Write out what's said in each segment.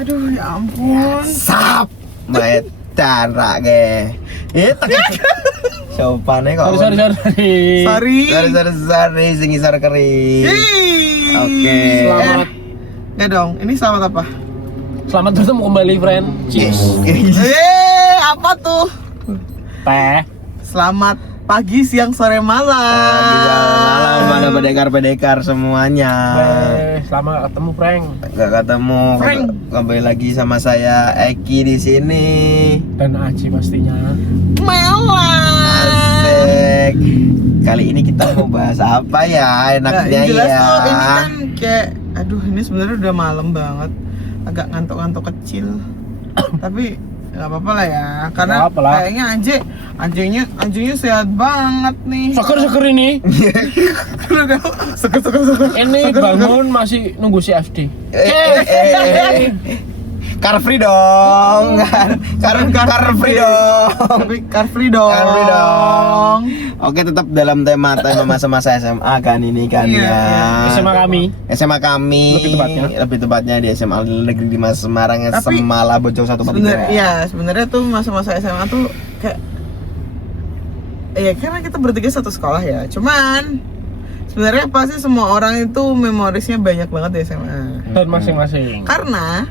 Aduh ya ampun. Sap. Maet cara ge. Itu sopannya kok. Sorry, sing isar kering. Oke. Selamat. Ya dong, ini selamat apa? Selamat bertemu kembali, friend. Cheers. Apa tuh? Teh. Selamat pagi, siang, sore, malam. Malam pada pendekar semuanya. Selamat gak ketemu, Frank. Gak ketemu. Frank. Kembali lagi sama saya Eki di sini. Dan Aji pastinya. Mewah. Asik. Kali ini kita mau bahas apa ya? Enaknya Jelas ya. tuh, ini kan kayak, aduh ini sebenarnya udah malam banget, agak ngantuk-ngantuk kecil. Tapi nggak apa-apa lah ya, karena Nggak apa-apa lah. kayaknya anjingnya sehat banget nih. Seger ini. Seger. Ini bangun masih nunggu si FD. Car free dong. Car free dong. Car free dong. Oke, tetap dalam tema masa-masa SMA kan ini kan Iya, ya. SMA kami. Lebih tepatnya di SMA Negeri 5 Semarang, Tapi, Semala Bojong 143. Iya, sebenarnya tuh masa-masa SMA tuh kayak, ya karena kita bertiga satu sekolah ya. Cuman sebenarnya pasti semua orang itu memorisnya banyak banget di SMA. Dan masing-masing. Karena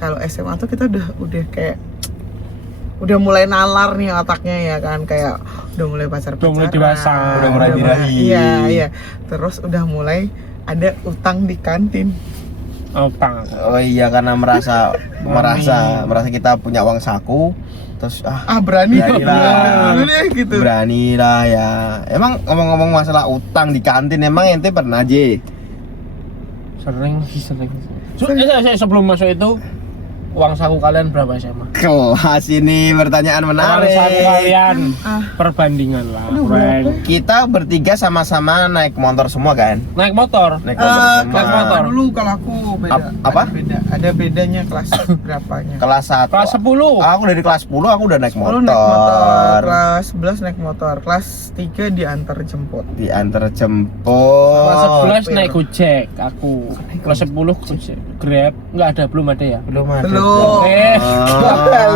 kalau SMA tuh kita udah kayak udah mulai nalar nih otaknya ya kan, kayak udah mulai pacaran, Udah mulai dewasa. Udah mulai birahi. Iya. Terus udah mulai ada utang di kantin. Utang. Oh iya, karena merasa kita punya uang saku, terus Berani lah. gitu. Berani lah ya. Emang ngomong-ngomong masalah utang di kantin, emang ente pernah aja? Sering. Sebelum masuk itu, uang saku kalian berapa SMA? Kelas ini pertanyaan Uang menarik. saku kalian Ah. perbandingan lah, Aduh, Frank. Kita bertiga sama-sama naik motor semua kan? Naik motor. Naik motor semua. naik motor. Dulu kalau aku beda. Apa? Ada bedanya kelas berapanya? Kelas 1. Kelas 10. Aku dari kelas 10 aku udah naik 10 motor. naik motor, kelas 11 naik motor, kelas 3 diantar jemput. Diantar jemput. Kelas 11 Pir. naik Gojek aku. Kelas 10 Gojek. Grab belum ada ya? Belum ada. Belum. Oh.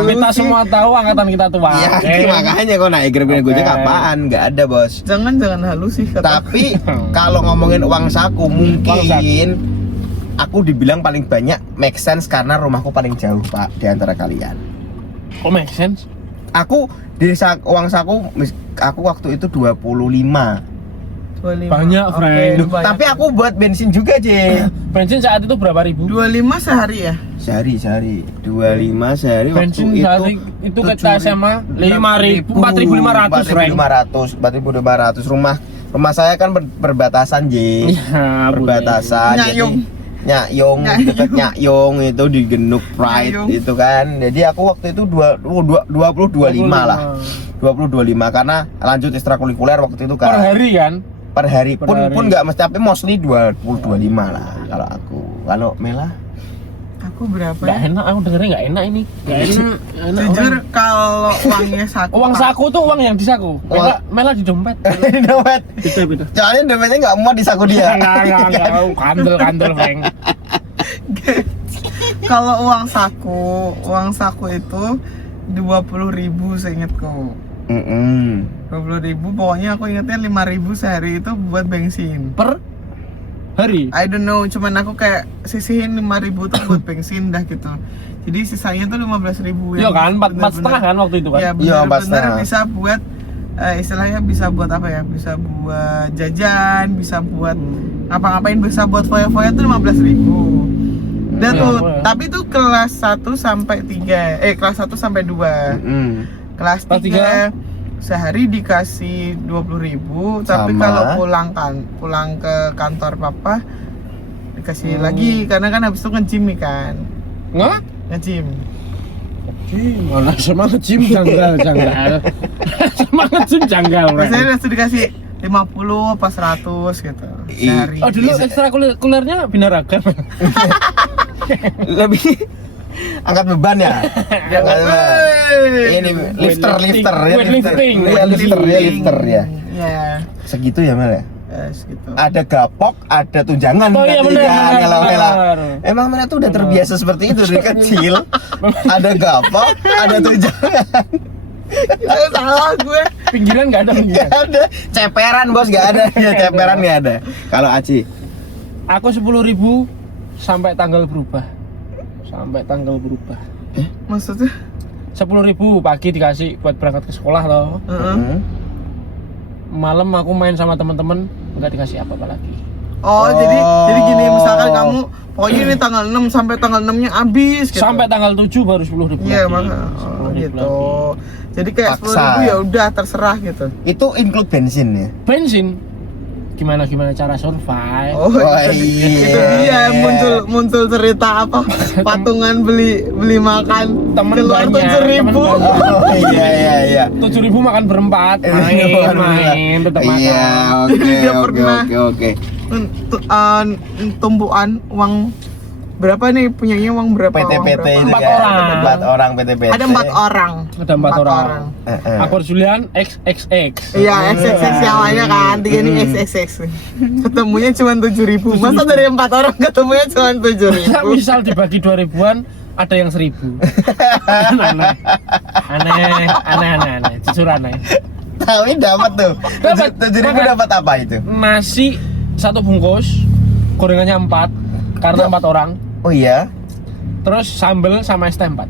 Kita semua tahu angkatan kita tua. Iya, makanya kok naik Grab Gojek apaan? Nggak ada, Bos. Jangan halus sih kata. Tapi kalau ngomongin uang saku, mungkin aku dibilang paling banyak make sense karena rumahku paling jauh, Pak, di antara kalian. Kok make sense? Aku uang saku aku waktu itu 25. 25. Banyak, friend. Oke, banyak. Tapi aku buat bensin juga, J. Bensin saat itu berapa ribu? 25 sehari ya? Sehari 25 sehari Bensin waktu sehari itu kita SMA 5.000, 4.500, Frank. 4.500 rumah saya kan berbatasan, J. Ya, Berbatasan. Nyayong, dekat Nyayong itu di Genuk Pride Nyayong. itu kan. Jadi aku waktu itu 20-25 lah. 20-25 karena lanjut ekstrakurikuler waktu itu Per kan. hari kan? Per hari Per hari. pun nggak mesti, tapi mostly 20-25 lah kalau aku. Kalau Mela Aku berapa Nggak ya? enak, aku dengerin nggak enak ini. Nggak enak. Jujur kalau uangnya saku. Uang saku tuh uang yang di saku. Mela di dompet. dompet. Beda. Soalnya dompetnya nggak muat di saku dia. Enggak. Kandel, Frank. Kalau uang saku itu 20.000 seingatku. 20.000, pokoknya aku ingetnya 5.000 sehari itu buat bensin. Per hari. I don't know, cuman aku kayak sisihin 5.000 tuh buat bensin dah gitu. Jadi sisanya tuh 15.000. Iya kan, 4,5 kan waktu itu kan. Ya Iya, benar-benar 4,5. bisa buat istilahnya bisa buat apa ya? Bisa buat jajan, bisa buat ngapa-ngapain, bisa buat foya-foya tuh 15.000. Udah Ya, tuh, boleh. tapi tuh kelas 1 sampai 3. Kelas 1 sampai 2. Kelas Kelas 3 sehari dikasih 20.000, tapi Sama. kalau pulang ke kantor papa dikasih lagi karena kan habis itu nge-gym nih kan. Nggak? Nge-gym. Malah semangat gym janggal. Semangat gym janggal, Frank. Biasanya udah dikasih 50 apa 100 gitu sehari. Oh dulu ekstrakurikulernya binaraga. Lebih angkat beban ya. Angkat beban. Ini lifter Weightlifting. ya. Ya. Segitu ya, Mel ya? PS gitu. Ada gapok, ada tunjangan. Oh iya, berarti benar, kan, benar, Ella. benar. Emang mana tuh udah Benar. terbiasa seperti itu dari kecil. Ada gapok, ada tunjangan. Salah gue. Pinggiran nggak ada pinggiran. Gak ada. Ceperan bos, gak ada. Ya ceperan gak ada. Kalau Aci, Aku 10.000 sampai tanggal berubah. Sampai tanggal berubah. Maksudnya? 10.000 pagi dikasih buat berangkat ke sekolah loh. Heeh. Malam aku main sama temen-temen nggak dikasih apa-apa lagi. Oh, jadi gini, misalkan kamu pokoknya ini tanggal 6 sampai tanggal 6-nya habis gitu. Sampai tanggal 7 baru 10.000 Iya, lagi. maka 10.000 gitu. lagi. Jadi kayak Paksa. 10.000 ya udah terserah gitu. itu include bensin ya? Bensin. Gimana cara survive? Oh, itu dia muncul cerita apa? Patungan beli makan Temen keluar banyak, 7.000. temen banyak. Oh iya. 7.000 makan berempat, main tetap makan. Iya, Jadi dia pernah oke. Tumpuan uang berapa nih, punyanya uang berapa? PT-PT itu Empat kan. orang. 4 orang PT-PT. Ada 4 orang. Ada 4 orang. Heeh. Aku Julian XXX. Iya, XXX yang lainnya kan, tiga ini XXX. Ketemunya cuma 7.000. Masa dari 4 orang ketemunya cuma 7.000? Misal dibagi 2.000-an, ada yang 1.000. Aneh. Jujur aneh. Tapi dapat tuh. Dapat. 7.000 Makan. dapat apa itu? Nasi 1 bungkus, gorengannya 4 karena 4 orang. Oh iya. Terus sambel sama es teh 4.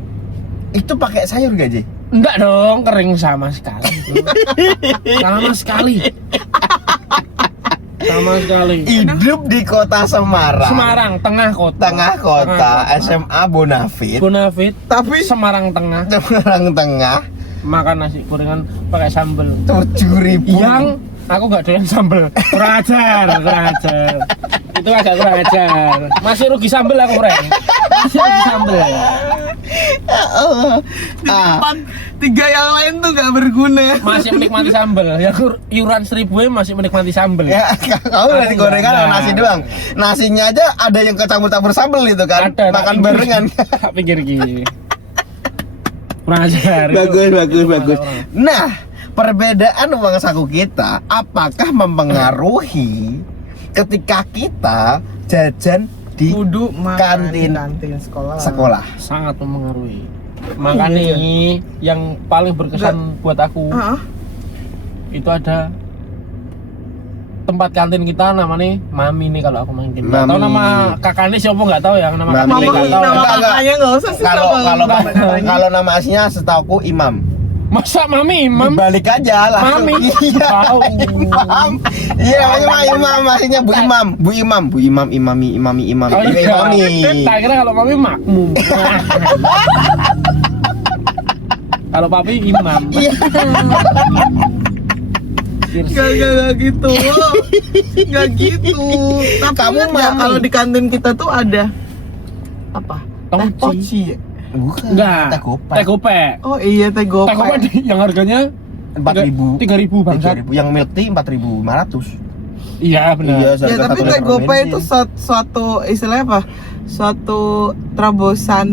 Itu pakai sayur gak, Ji? Enggak dong, kering sama sekali. Sama sekali. Sama sekali. Hidup di kota Semarang. Semarang, tengah kota. Tengah kota, SMA Bonafit. Bonafit, Tapi Semarang tengah. Semarang Tengah. Makan nasi gorengan pakai sambel. 7.000. Yang aku nggak doyan sambel. Kurang ajar. Itu agak kurang ajar. Masih rugi sambel aku, Reng. Masih rugi sambel. Ah. 3 yang lain tuh gak berguna. Masih menikmati sambel. Ya iuran 1.000 masih menikmati sambel. Ya, kamu nasi gorengan sama nasi doang. Nasinya aja ada yang kecampur-campur sambel itu kan. Ada, Makan tak barengan. Tak pikir gini. Kurang ajar. Bagus. Nah, perbedaan uang saku kita apakah mempengaruhi ketika kita jajan di Kudu makan di kantin kantin sekolah? Sangat mempengaruhi. Makanya Iya. yang paling berkesan buat aku Heeh. itu ada tempat kantin kita namanya Mami nih kalau aku manggil. Nggak tahu Mami. nama kakaknya siapa, nggak tahu ya nama Mami. kakaknya Mama, nggak tahu. nama Enggak. kakaknya nggak usah sih. Kalau nama aslinya setauku Imam. Masa Mami Imam? Balik aja langsung. Mami. Iya. Wow. Imam. Iya, namanya Imam, aslinya Bu Imam, Imami. Oh iya. Imami. Tak kira kalau Mami makmum. Kalau Papi Imam. Iya. Gak gitu. Gak gitu. Tapi Kamu ingat nggak Mami. kalau di kantin kita tuh ada apa? Teh Toci. poci ya? Bukan. Enggak. Teh gopek. Teh gopek. Oh iya, teh Teh gopek gopek. yang harganya 4.000. 3.000 bangsat. 3.000. Yang milk tea 4.500. Iya benar. Iya, Ya tapi teh gopek itu suatu istilahnya apa? Suatu terobosan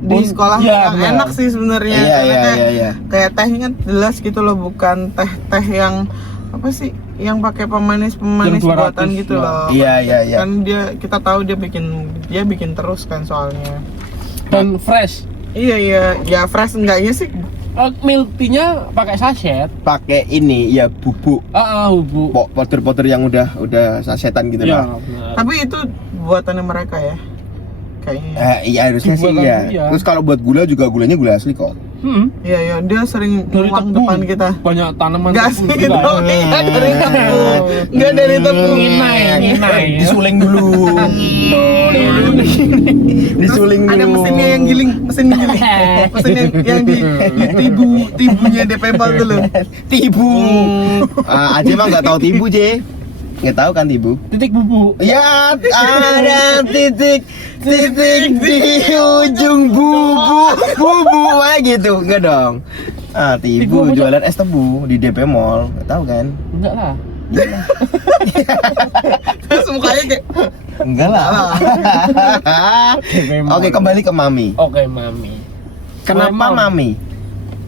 di Oh, sekolah iya, yang benar. enak sih sebenarnya. Iya, Karena iya, kayak, iya, iya. kayak tehnya jelas gitu loh, bukan teh yang apa sih? Yang pakai pemanis Yang 200 buatan gitu ya. loh. Iya, iya, iya. Kan kita tahu dia bikin terus kan soalnya. Dan fresh. Iya, ya fresh enggaknya sih. Milk tea-nya pakai sachet. Pakai ini ya bubuk Bubuk. powder yang udah sasetan gitu Iya, lah. benar. Tapi itu buatannya mereka ya. Kayaknya. Iya harusnya sih Dibuat ya. lagi, ya. Terus kalau buat gula juga gulanya gula asli kok. Iya, dia sering Dari nuang tepung. depan kita. Banyak tanaman Enggak tepung sih, juga. dong. Iya, dari tepung. Enggak dari tepung. Nginai. Disuling dulu. Disuling dulu. Ada mesinnya yang giling, mesin giling. Mesin yang di tibunya DPPL dulu. Tibu. Aja mah nggak tahu tibu, J. Nggak tahu kan tibu? Titik bubuk. Ya, ada titik di ujung bubu aja gitu, enggak dong. Tibu Tibu jualan es tebu di DP Mall, nggak tahu kan? Enggak lah. Terus mukanya kayak Enggak lah. Oke, kembali ke Mami. Oke, Mami. Kenapa Memang Mami?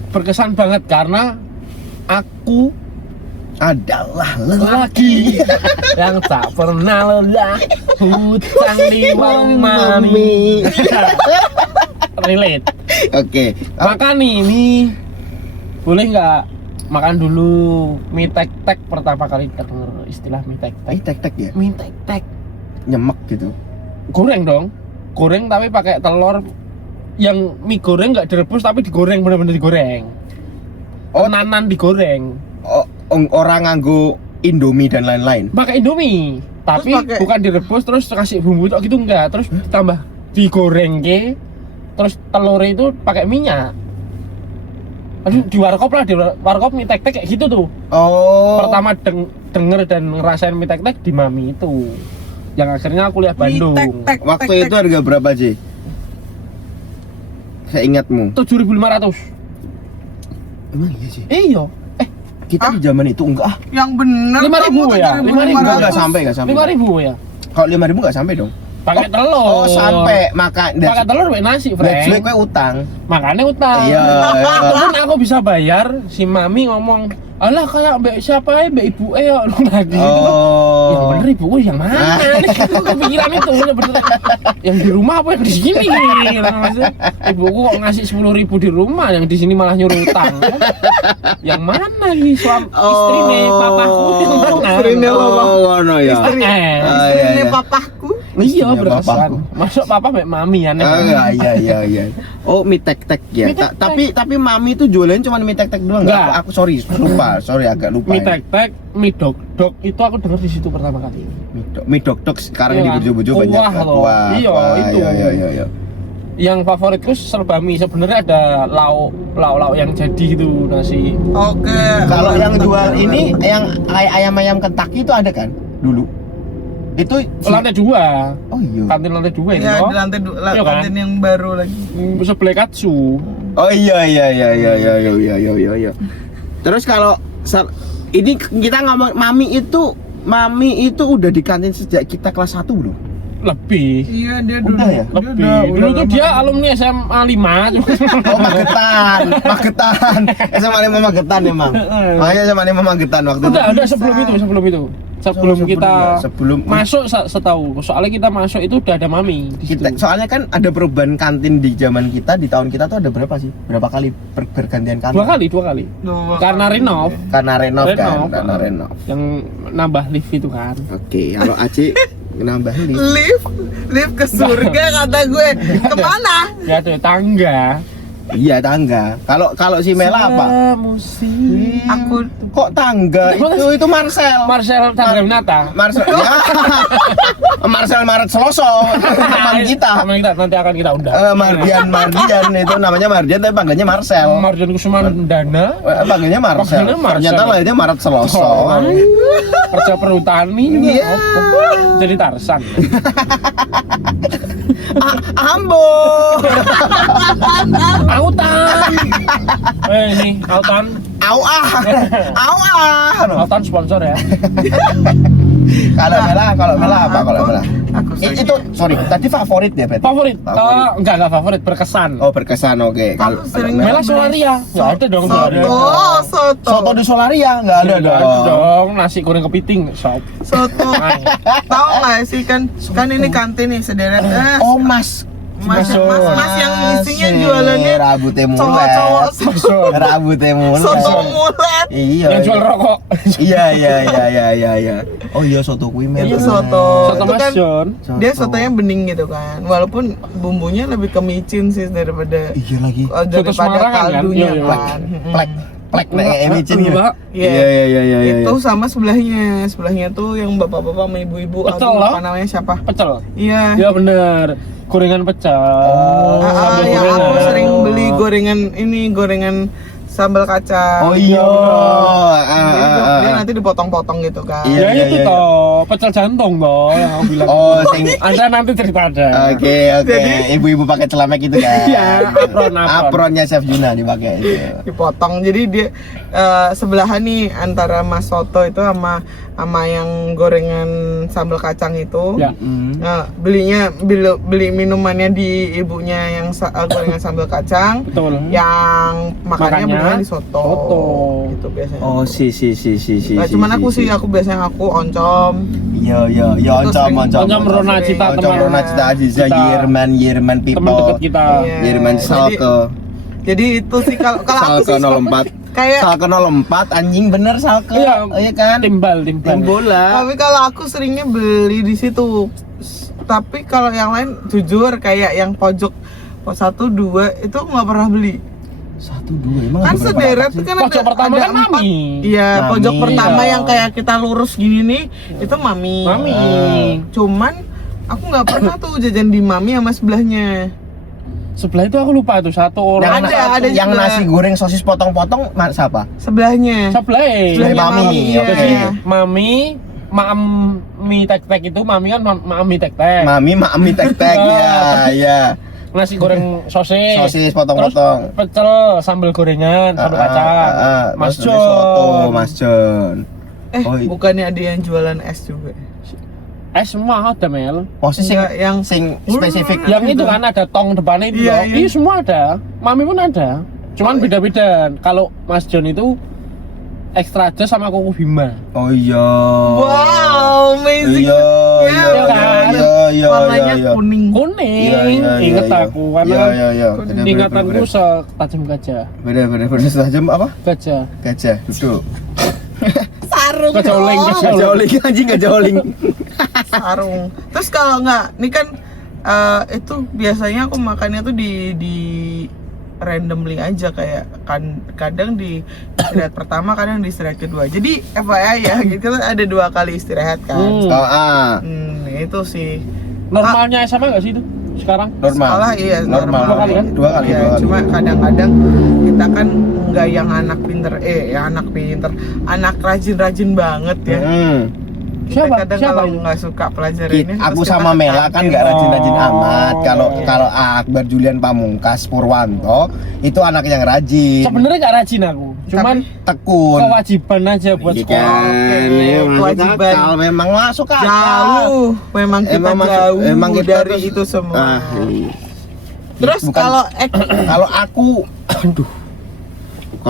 berkesan banget karena aku adalah lelaki yang tak pernah lelah hutang di mami. Relate. Oke. Makan nih mie. Boleh nggak makan dulu mie tek-tek pertama kali denger istilah mie tek-tek. Tek-tek ya? Mie tek-tek. Nyemek gitu. Goreng dong. Goreng tapi pakai telur. Yang mie goreng nggak direbus tapi digoreng, bener-bener digoreng. Oh. Nanan digoreng. Oh, orang nganggo Indomie dan lain-lain. Pakai Indomie, tapi Terus pakai- bukan direbus terus kasih bumbu tok gitu enggak, terus ditambah digoreng ke, terus telur itu pakai minyak. Aduh, di warkop lah, di warkop mie tek-tek kayak gitu tuh. Oh. Pertama denger dan ngerasain mie tek-tek di Mami itu. Yang akhirnya aku lihat Bandung. Tek-tek, Waktu tek-tek. itu harga berapa, Ji? Seingatmu. 7.500. Emang iya sih. Iya. Kita di zaman itu enggak ah. Yang bener 5.000 ya? 5.000 Enggak sampai, enggak sampai. 5.000 ya. Kalau 5.000 enggak sampai dong. Pakai telur. Oh, sampai makan. Pakai telur pakai nasi, That's why Frank. kowe utang. Makanya utang. Iya. Walaupun aku bisa bayar, si Mami ngomong, alah kayak mbak siapa ya, mbak ibu ya, lagi gitu. Yang Oh. bener ibu yang mana? Itu kepikiran itu sebenarnya. Yang di rumah apa yang di sini? Maksudnya, ibuku kok ngasih 10.000 di rumah, yang di sini malah nyuruh utang. Yang mana nih suami istri nih, papaku yang mana? Istrinya bapak. Oh, ngono ya. Eh, Ah, Istrinya iya. papahku. iya Istrinya berkesan. papaku. Masuk papa mbak Mami aneh. Ah, iya. Oh, mie tek-tek ya. Mie tek-tek. Tapi Mami itu jualan cuma mie tek-tek doang enggak? Enggak. Aku sorry agak lupa. Mie ya. tek-tek, mie dok-dok itu aku dengar di situ pertama kali. Mie dok-dok sekarang Iya. di Bojo-Bojo banyak. Wah, loh. Wah, Iya, wah, itu. Iya. Yang favoritku serba mie, sebenarnya ada lauk yang jadi gitu nasi. Oke. Kalau yang jual ini yang ayam-ayam Kentucky itu ada kan dulu? Itu Lantai 2, Oh iya. kantin lantai 2 itu. Ya loh. di lantai Iya kan? kantin yang baru lagi. Sebelah katsu. Oh iya. Terus kalau ini kita ngomong Mami itu udah di kantin sejak kita kelas 1 belum? Lebih. Iya dia Udah dulu. ya? Lebih. Dulu tuh dia alumni SMA 5. Oh Magetan. SMA 5 Magetan emang. Makanya SMA 5 Magetan waktu itu. Udah sebelum itu. Sebelum kita sebelum masuk setahu. Soalnya kita masuk itu udah ada Mami di situ. soalnya kan ada perubahan kantin di zaman kita, di tahun kita tuh ada berapa sih? Berapa kali pergantian kantin? Dua kali. Karena renov Karena renov kan, karena renov. yang nambah lift itu kan. Oke, kalau Aci nambah Lift ke surga kata gue. Kemana? Ya ada tangga. Iya tangga. Kalau si Mela apa? Musim. Aku Kok tangga? Itu Marcel. Marcel Chandrawinata. Marcel. Ya. Marcel Maret Seloso. Teman kita. Teman kita nanti akan kita undang. Mardian itu namanya Mardian tapi panggilnya Marcel. Mardian Kusumandana. Panggilnya Marcel. Panggilnya Marcel. Ternyata lahirnya Maret Seloso. Kerja perhutani juga. Iya. Jadi Tarsan. Ambo. Autan. Ini Autan. Auah. Autan sponsor ya. Kalau Mela apa? Kalau Mela? Aku Itu sorry, tadi favorit ya berarti? Favorit? Favorit. Enggak favorit, berkesan. Oh berkesan, oke. Aku sering Mela Solaria. Enggak ada dong, enggak ada. Soto. Soto di Solaria nggak ada Nggak ada dong, nasi goreng kepiting, sob. Soto. Tahu nggak sih kan ini kantin nih sederet. Oh mas Mas yang isinya Si jualannya rambutnya mulet. cowok-cowok Rambutnya mulet. soto mulet. Iya. Yang jual rokok. Iya. Oh iya soto kuwi Iya memang. soto. Soto Itu Mas kan John. dia sotonya bening gitu kan. Walaupun bumbunya lebih ke micin sih daripada Iya lagi. daripada Semarang kan? kaldunya Iya, iya. kan. Plek nek micin gitu. Enggak. Iya. Itu sama sebelahnya tuh yang bapak-bapak sama ibu-ibu. Pecel Aduh, loh. apa namanya siapa? Pecel. Iya. Ya bener. Gorengan pecel. Oh. Sambal Ya aku gorengan. sering beli gorengan sambal kacang. Oh iya. Dia nanti dipotong-potong gitu kan. Iya. Ya itu toh, pecel jantung toh yang aku bilang. Oh, sing Ada nanti cerita ada. Oke. Jadi- Ibu-ibu pakai celemek itu kan. Iya, apron. Apronnya Chef Juna dipakai itu. Dipotong. Jadi dia sebelahan nih antara Mas Soto itu sama yang gorengan sambal kacang itu. Ya. Nah, beli minumannya di ibunya yang gorengan sambal kacang. Betul. Yang makannya mendingan di soto. Gitu biasanya. Oh, si. Nggak cuman aku sih, aku biasanya aku oncom. Iya, Itu sering- Oncom Rona Cita Oncom teman. Rona Cita Aziza, Kita. Yerman Teman people. dekat kita. Iya. Yerman Salke. Jadi itu sih kalau aku Salke sih 04. kayak, Salke 04 anjing bener Salke. Iya. Iya kan? Timbal. Tim bola. tapi kalau aku seringnya beli di situ. Tapi kalau yang lain jujur kayak yang pojok 1, 2 itu aku nggak pernah beli. 1 2 emang Kan ada berapa sederet lapak sih? kan Pojok pertama kan 4. Mami. Iya, Mami. pojok pertama Iya. yang kayak kita lurus gini nih, itu Mami. Mami. Cuman aku nggak pernah tuh jajan di Mami sama sebelahnya. Sebelah itu aku lupa tuh satu orang. Ada yang juga. nasi goreng sosis potong-potong siapa? Sebelahnya. Sebelah. Sebelahnya Mami, iya. oke. Mami, mie tek-tek itu Mami kan mie tek-tek. Mami, Mami tek-tek ya. Nasi goreng sosis. Sosis potong-potong. Terus pecel sambal gorengan, sambal kacang. Mas Terus soto, John. Mas John. Oh, Bukannya ada yang jualan es juga? Semua ada Mel. Posisi Enggak, yang sing spesifik. Yang itu kan ada tong depannya itu Iya, loh. iya. Iya semua ada. Mami pun ada. Cuman beda-beda. Kalau Mas John itu ekstra aja sama kuku Bima. Oh iya. wow, amazing. Iya, Ya, iya, kan? iya, warnanya iya. kuning. Kuning. Iya, iya, iya, Ingat iya. aku karena Iya. ingatanku setajam gajah. Bener setajam apa? Gajah. Gajah, duduk. Sarung. Gajah oleng, dong. gajah Gajah oling anjing, gajah oling. Sarung. Terus kalau nggak, ini kan itu biasanya aku makannya tuh di randomly aja, kayak kadang di istirahat pertama, kadang di istirahat kedua. Jadi FYI ya, gitu ada 2 kali istirahat kan. Itu sih. Normalnya SMA nggak sih itu sekarang? Normal. Sekolah iya Normal. 2 kali kan? 2 kali. Iya, 2 kali. cuma kadang-kadang kita kan nggak yang anak pinter, anak rajin-rajin banget ya. Siapa? Kadang Siapa kalau itu? nggak suka pelajarannya, Aku terus sama kita Mela kan tekatin. nggak rajin-rajin Oh. amat. Kalau Akbar Julian Pamungkas Purwanto itu anak yang rajin. Sebenarnya nggak rajin aku. Cuman tekun. kewajiban aja buat Iya sekolah. kan, Oke, masuk kewajiban. akal, memang masuk akal. Jauh, memang kita jauh emang kita dari terus- itu semua. iya. Terus Bukan- kalau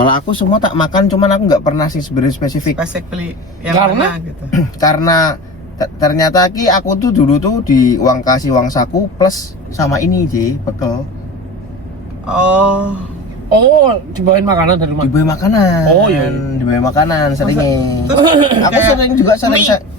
aku semua tak makan, cuman aku nggak pernah sih sebenarnya spesifik basically yang Karena- mana gitu. karena ternyata aku tuh dulu tuh di uang kasih uang saku plus sama ini bekal Oh, Dibawain makanan dari rumah. dibawa makanan. Oh, iya. Dibawa makanan seringnya. terus Aku kayak sering juga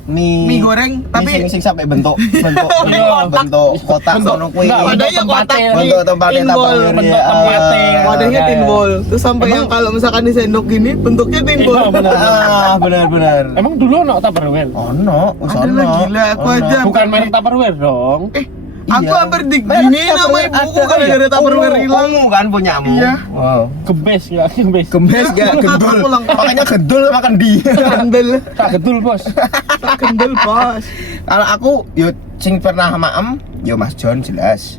mie goreng tapi sing sampai bentuk Iya. bentuk kotak Bentuk- sono kuwi. enggak, wadahnya tempatnya. kotak Bentuk tempatnya tin ball, Tupperware, bentuk ya. tempatnya. wadahnya Ya, tin ya. ball. Terus sampai Emang- yang kalau misalkan disendok gini bentuknya tin Iya, ball. benar. Benar. Emang dulu no Tupperware? Oh no, Ada lah, gila, aku aja. Bukan merek Tupperware dong. Aku Iya. hampir digini sama ibuku gara-gara Tupperware hilang. Kamu kan punyamu. Iya. Wow. Gebes ya, gebes. Gembes gak gendul. Pulang. Makanya gendul makan di. Kendel, Tak gedul, Bos. kendel bos. Kalau aku yo sing pernah maem yo Mas John jelas.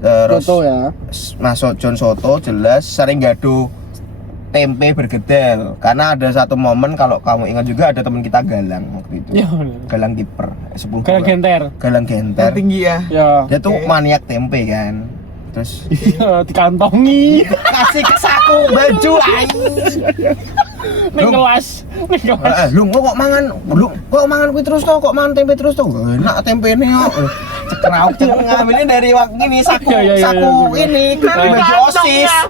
Terus Soto ya. Mas John soto jelas, sering gado tempe bergedel. Karena ada satu momen, kalau kamu ingat juga, ada teman kita Galang waktu itu. Ya, bener. Galang kiper 10 Kayak genter. Galang genter. Yang tinggi ya. Ya. Dia tuh Oke. maniak tempe kan. Terus Iya, dikantongi. kasih ke saku baju anjing. Ning kelas. Ning kelas. Lu kok mangan kuwi terus toh, kok mangan tempe terus toh? Enak tempene kok. Cekrauk ngambilnya dari ini saku Iya, iya, saku iya. ini Dari baju kantong OSIS. ya.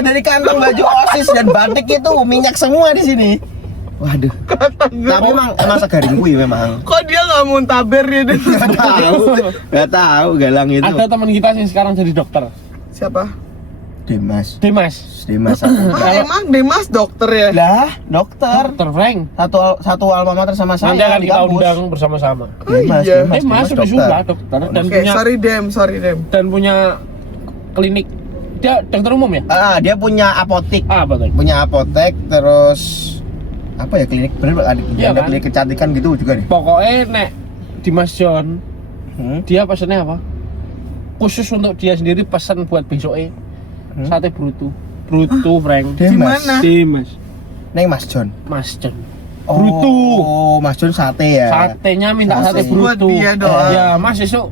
Dari kantong baju OSIS dan batik itu minyak semua di sini. Waduh. Tapi emang segaring kuwi memang. Kok dia nggak muntaber ya deh? Gak tahu Galang itu. Ada teman kita yang sekarang jadi dokter. Siapa? Dimas. Dimas. Emang Demas dokter ya? Lah, dokter. Dokter Frank. Satu alma mater sama saya. Nanti akan di kita kampus. undang bersama-sama. Oh iya. Dimas sudah sudah dokter dan Oke, punya sorry Dem. dan punya klinik. Dia dokter umum ya? Dia punya apotek. Apa tuh? Punya apotek, terus apa ya, klinik bener ada, Iya, ada kan? klinik kecantikan gitu juga deh. Pokoknya nek Dimas John dia pesannya apa? Khusus untuk dia sendiri pesan buat besoknya sate brutu. Brutu, Frank. Di mana? Dimas. Neng Mas John. Mas John. Oh, Brutu. Mas John sate ya. Satenya minta Khusus sate buat brutu. dia doang. Ya, Mas esuk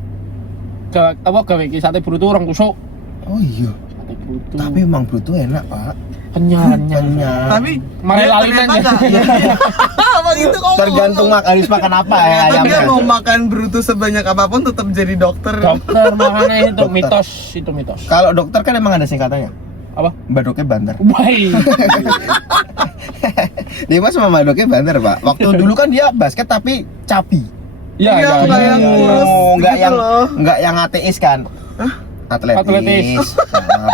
gawe iki sate brutu orang tusuk. Oh iya. Sate brutu. Tapi emang brutu enak, Pak. Kenyang. Tapi Mare dia lali ternyata nanya. nggak. Apa gitu kok? Tergantung harus makan apa ya Ternyata dia ayamnya. mau makan brutus sebanyak apapun tetap jadi dokter. Dokter makanya itu Dokter. mitos. Kalau dokter kan emang ada singkatannya. Apa? Badoknya banter. Wai. Dimas sama Badoknya banter, Pak. Waktu dulu kan dia basket tapi capi. Iya, nggak yang kurus Enggak gitu yang loh. enggak yang ateis kan. Atletis. Atletis.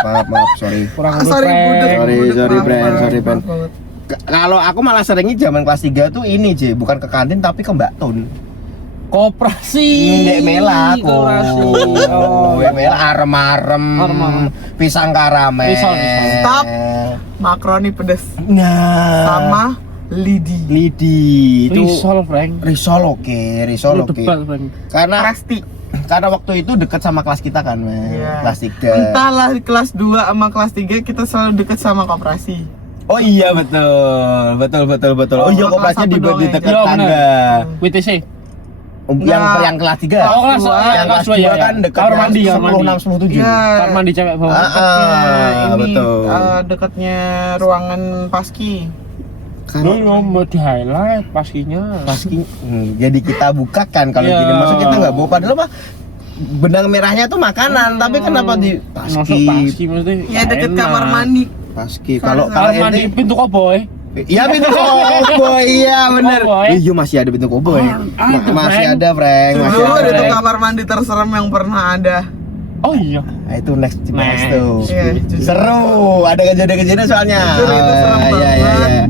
Maaf, sorry. Kurang Sorry budek. Sorry, budek, sorry, maaf, Bren, maaf, sorry, Bren. maaf banget. Kalau aku malah seringnya zaman kelas 3 tuh ini, J, bukan ke kantin tapi ke Mbak Tun. Koperasi. Ndek Mela aku. Koperasi. Oh, Ndek Mela arem-arem. Arem-arem. Pisang karamel. Risol. Stop. Makroni pedas Nah. sama lidi. Lidi itu Risol, Frank. Risol oke, risol Lu oke. debat, Frank. Karena waktu itu dekat sama kelas kita kan, men. Iya. Kelas 3. Entahlah di kelas 2 sama kelas 3 kita selalu deket sama koperasi. Oh iya betul. Oh iya Oh, koperasinya kelas di satu doang dekat yang jalan. tangga. WTC. Yang kelas 3. Oh, kelas yang kelas 2 ya. kan dekat Kamar mandi, kamar 10 mandi. 6 10 7. Iya. Kamar mandi cewek bawah. Ini betul. dekatnya ruangan paski. Lu mau di highlight pastinya. Paski jadi kita bukakan kalau Iya. gini maksud kita nggak bawa padahal mah benang merahnya tuh makanan tapi kenapa di Masuk paski paski mesti. Ya deket enak. kamar mandi. paski kalau Kamar kalau mandi ente pintu koboi. iya pintu koboi iya bener Koboi. iya masih ada pintu koboi Ada, masih Frank. ada Frank masih Dulu ada ada tuh Frank. kamar mandi terserem yang pernah ada. Oh iya. Nah, itu next Next. tuh Iya, jujur. seru ada kejadian-kejadian soalnya Jujur itu serem iya banget. iya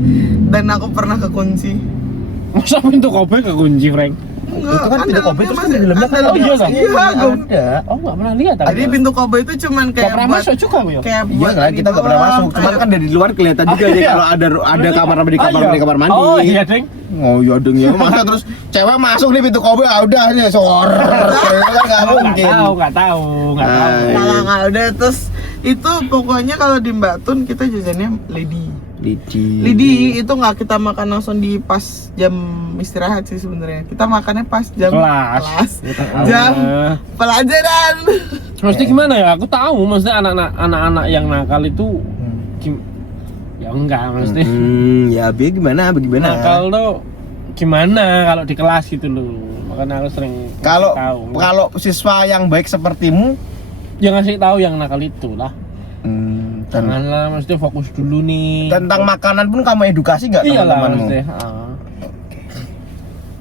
Dan aku pernah kekunci. Masa pintu koboi kekunci, Frank? Enggak, itu kan pintu koboi terus kan di dalamnya kan Oh, iya, Bang? Iya, Gom. ada Oh, enggak pernah lihat aku. Jadi pintu koboi itu cuman Enggak kayak pernah buat masuk juga, ya? kayak iya buat kan ini kita nggak pernah doang, masuk cuman kayak- kan dari luar kelihatan juga Oh, ya iya. kalau ada kamar mandi kamar mandi Oh iya, Deng. Oh iya dong ya, masa terus cewek masuk nih pintu koboi, ah udah nih sor. Kan nggak mungkin. Enggak tahu. Nggak, udah terus itu pokoknya kalau di Mbak Tun kita jajannya lidi. Lidi itu nggak kita makan langsung di pas jam istirahat sih sebenarnya. Kita makannya pas jam Kelas. jam pelajaran. Mesti gimana ya? Aku tahu, maksudnya anak-anak yang nakal itu ya enggak, mesti Ya bagaimana? nakal tuh gimana kalau di kelas gitu loh. Makanya aku sering Kalau tahu. kalau siswa yang baik sepertimu, Ya ngasih tahu yang nakal itu lah. dan Janganlah, mesti fokus dulu nih. tentang makanan pun kamu edukasi nggak Iyalah, teman-temanmu? mesti.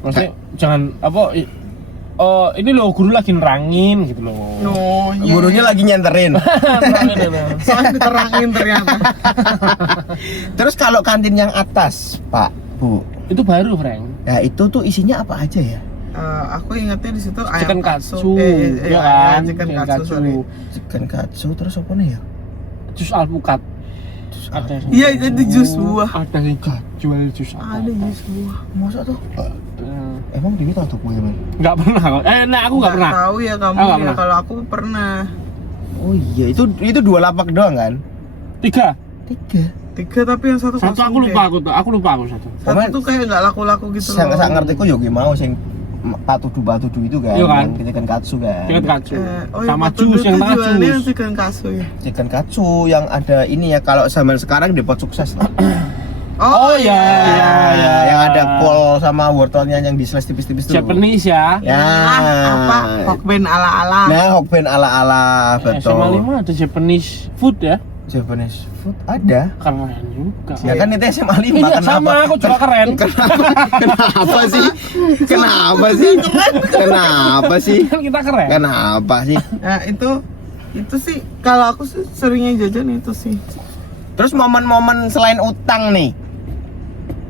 Mesti jangan apa oh ini loh guru lagi nerangin gitu loh. No, iya. Gurunya lagi nyenterin. Soalnya diterangin ternyata. Terus kalau kantin yang atas, Pak, Bu, Itu baru, Frank. ya itu tuh isinya apa aja ya? Aku ingatnya di situ ayam Chicken katsu, ya ya kan? chicken katsu, sorry. Chicken katsu terus apa nih ya? Jus alpukat. Ada. Iya, itu jus buah. Ada yang jual jus Ada alpukat. jus buah. Masa tuh? Emang Dewi tahu tuh kue man? Enggak pernah kok. Nah aku enggak pernah. Tahu ya kamu Oh, nggak ya. pernah. Kalau aku pernah. Oh iya, itu 2 lapak doang kan? 3. 3. 3 tapi yang satu Satu kosong aku lupa deh. aku lupa satu. Satu tuh kayak nggak laku-laku gitu Saya loh. nggak ngerti kok yogi mau sing patudu itu kan, Iya kan? yang kita kan katsu kan. Chicken katsu. Oh, Sama betul, jus yang itu tengah jualnya jus. chicken katsu ya. Chicken katsu yang ada ini ya kalau zaman sekarang Depot Sukses. Oh, iya. Ya, yang ada kol sama wortelnya yang di slice tipis-tipis tuh. Japanese ya. Ya. Apa? Hokben ala-ala. Nah, hokben ala-ala betul. SMA 5 ada Japanese food ya. Japanese food ada. Keren juga. Ya kan itu SMA 5 Iya kenapa? sama aku juga keren. Kenapa sih? Kenapa sih? Kenapa sih? Kan kita keren. Kenapa sih? Nah, itu sih kalau aku sih seringnya jajan itu sih. Terus momen-momen selain utang nih.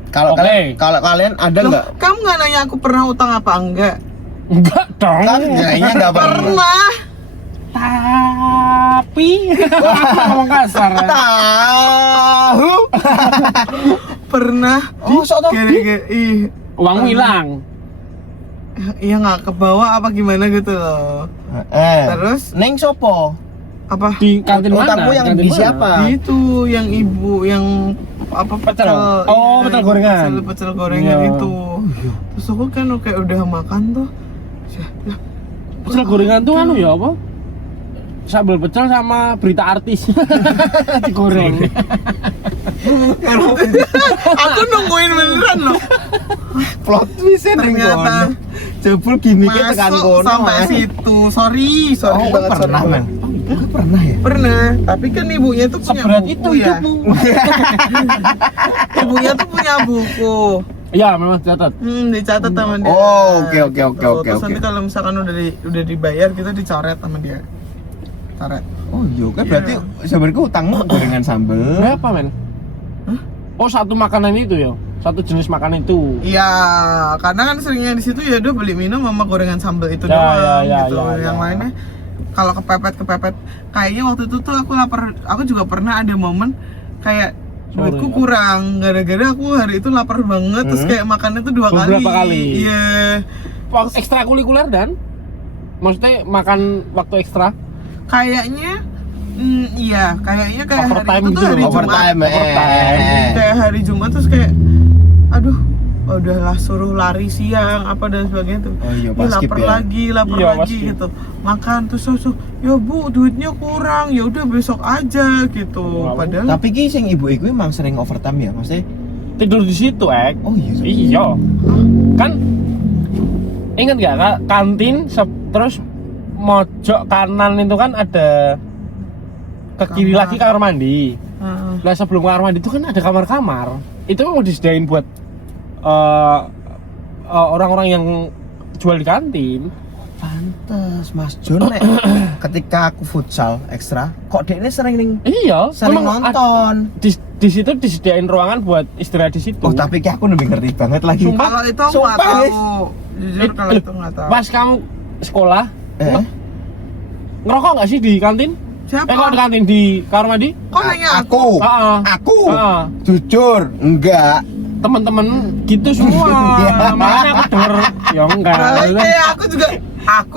Kalau Oke. kalian ada Loh, nggak? kamu nggak nanya aku pernah utang apa enggak? Enggak dong. Kan kayaknya nggak pernah. Pernah. Tapi ngomong kasar. Ya. Tahu. Pernah. Oh, sok toh. Gara-gara Uangmu hilang. iya nggak kebawa apa gimana gitu loh. Terus Neng sopo? apa? Di kantin mana? Utangmu yang Kantin di mana? siapa? Itu yang ibu yang apa Pecel? pecel. Oh, iya, pecel gorengan. Pecel gorengan Iya. itu. Terus aku kan kayak udah makan tuh. Ya, Pecel gorengan tuh anu ya apa? sambal pecel sama berita artis digoreng. Aku nungguin beneran loh. Plot twist Ternyata jebul gimmicknya tekan masuk kono. sampai Mas. situ. Sorry Oh, banget. pernah, sorry men. banget. Oh, pernah ya? Pernah, tapi kan ibunya tuh punya Seberat buku itu ya. hidupmu. Ibunya tuh punya buku. Iya, memang catat. Dicatat sama dia. Oh, oke. Terus nanti kalau misalkan udah dibayar kita dicoret sama dia. Coret. Oh iya kan berarti sebenarnya utangmu gorengan sambel. Berapa, men? Oh, satu makanan itu ya. Satu jenis makanan itu. Iya, karena kan seringnya di situ ya udah beli minum sama gorengan sambal itu Ya, doang ya, gitu. ya, Yang ya. lainnya kalau kepepet, kayaknya waktu itu tuh aku lapar. Aku juga pernah ada momen kayak Sorry, duitku ya. kurang gara-gara aku hari itu lapar banget terus kayak makannya tuh dua kali. Beberapa kali. Iya. Waktu ekstrakurikuler dan maksudnya makan waktu ekstra. Kayaknya iya, kayaknya kayak hari Overtime itu tuh gitu hari loh, Jumat. Overtime. Kayak hari Jumat terus kayak aduh, udahlah suruh lari siang apa dan sebagainya tuh. Oh iya, Ih, pas skip lapar ya. lagi Iya, pas skip. gitu. Makan terus ya Bu, duitnya kurang. Ya udah besok aja gitu. Wow. Padahal Tapi ki sing ibu iku emang sering overtime ya, maksudnya. Tidur di situ, Oh iya. Iya. Kan ingat nggak Kak, kantin terus mojok kanan itu kan ada ke kiri Kamar. lagi kamar mandi. Heeh. Nah, sebelum kamar mandi itu kan ada kamar-kamar. Itu mau disediain buat orang-orang yang jual di kantin. Pantes Mas Jon nek ketika aku futsal ekstra, kok dekne sering ning Iya, sering memang nonton. di situ disediain ruangan buat istirahat di situ. Oh, tapi ki aku lebih ngerti banget lagi. Sumpah. Kalau itu aku nggak Sumpah, tahu. guys. Jujur kalau itu nggak tahu. Pas kamu sekolah, ngerokok nggak sih di kantin? Siapa? Kok di kantin di kamar mandi? Kok nanya aku? Ah, Aku. ah. Jujur, enggak. Temen-temen gitu semua. Makanya aku denger, ya enggak. Nah, kayak aku juga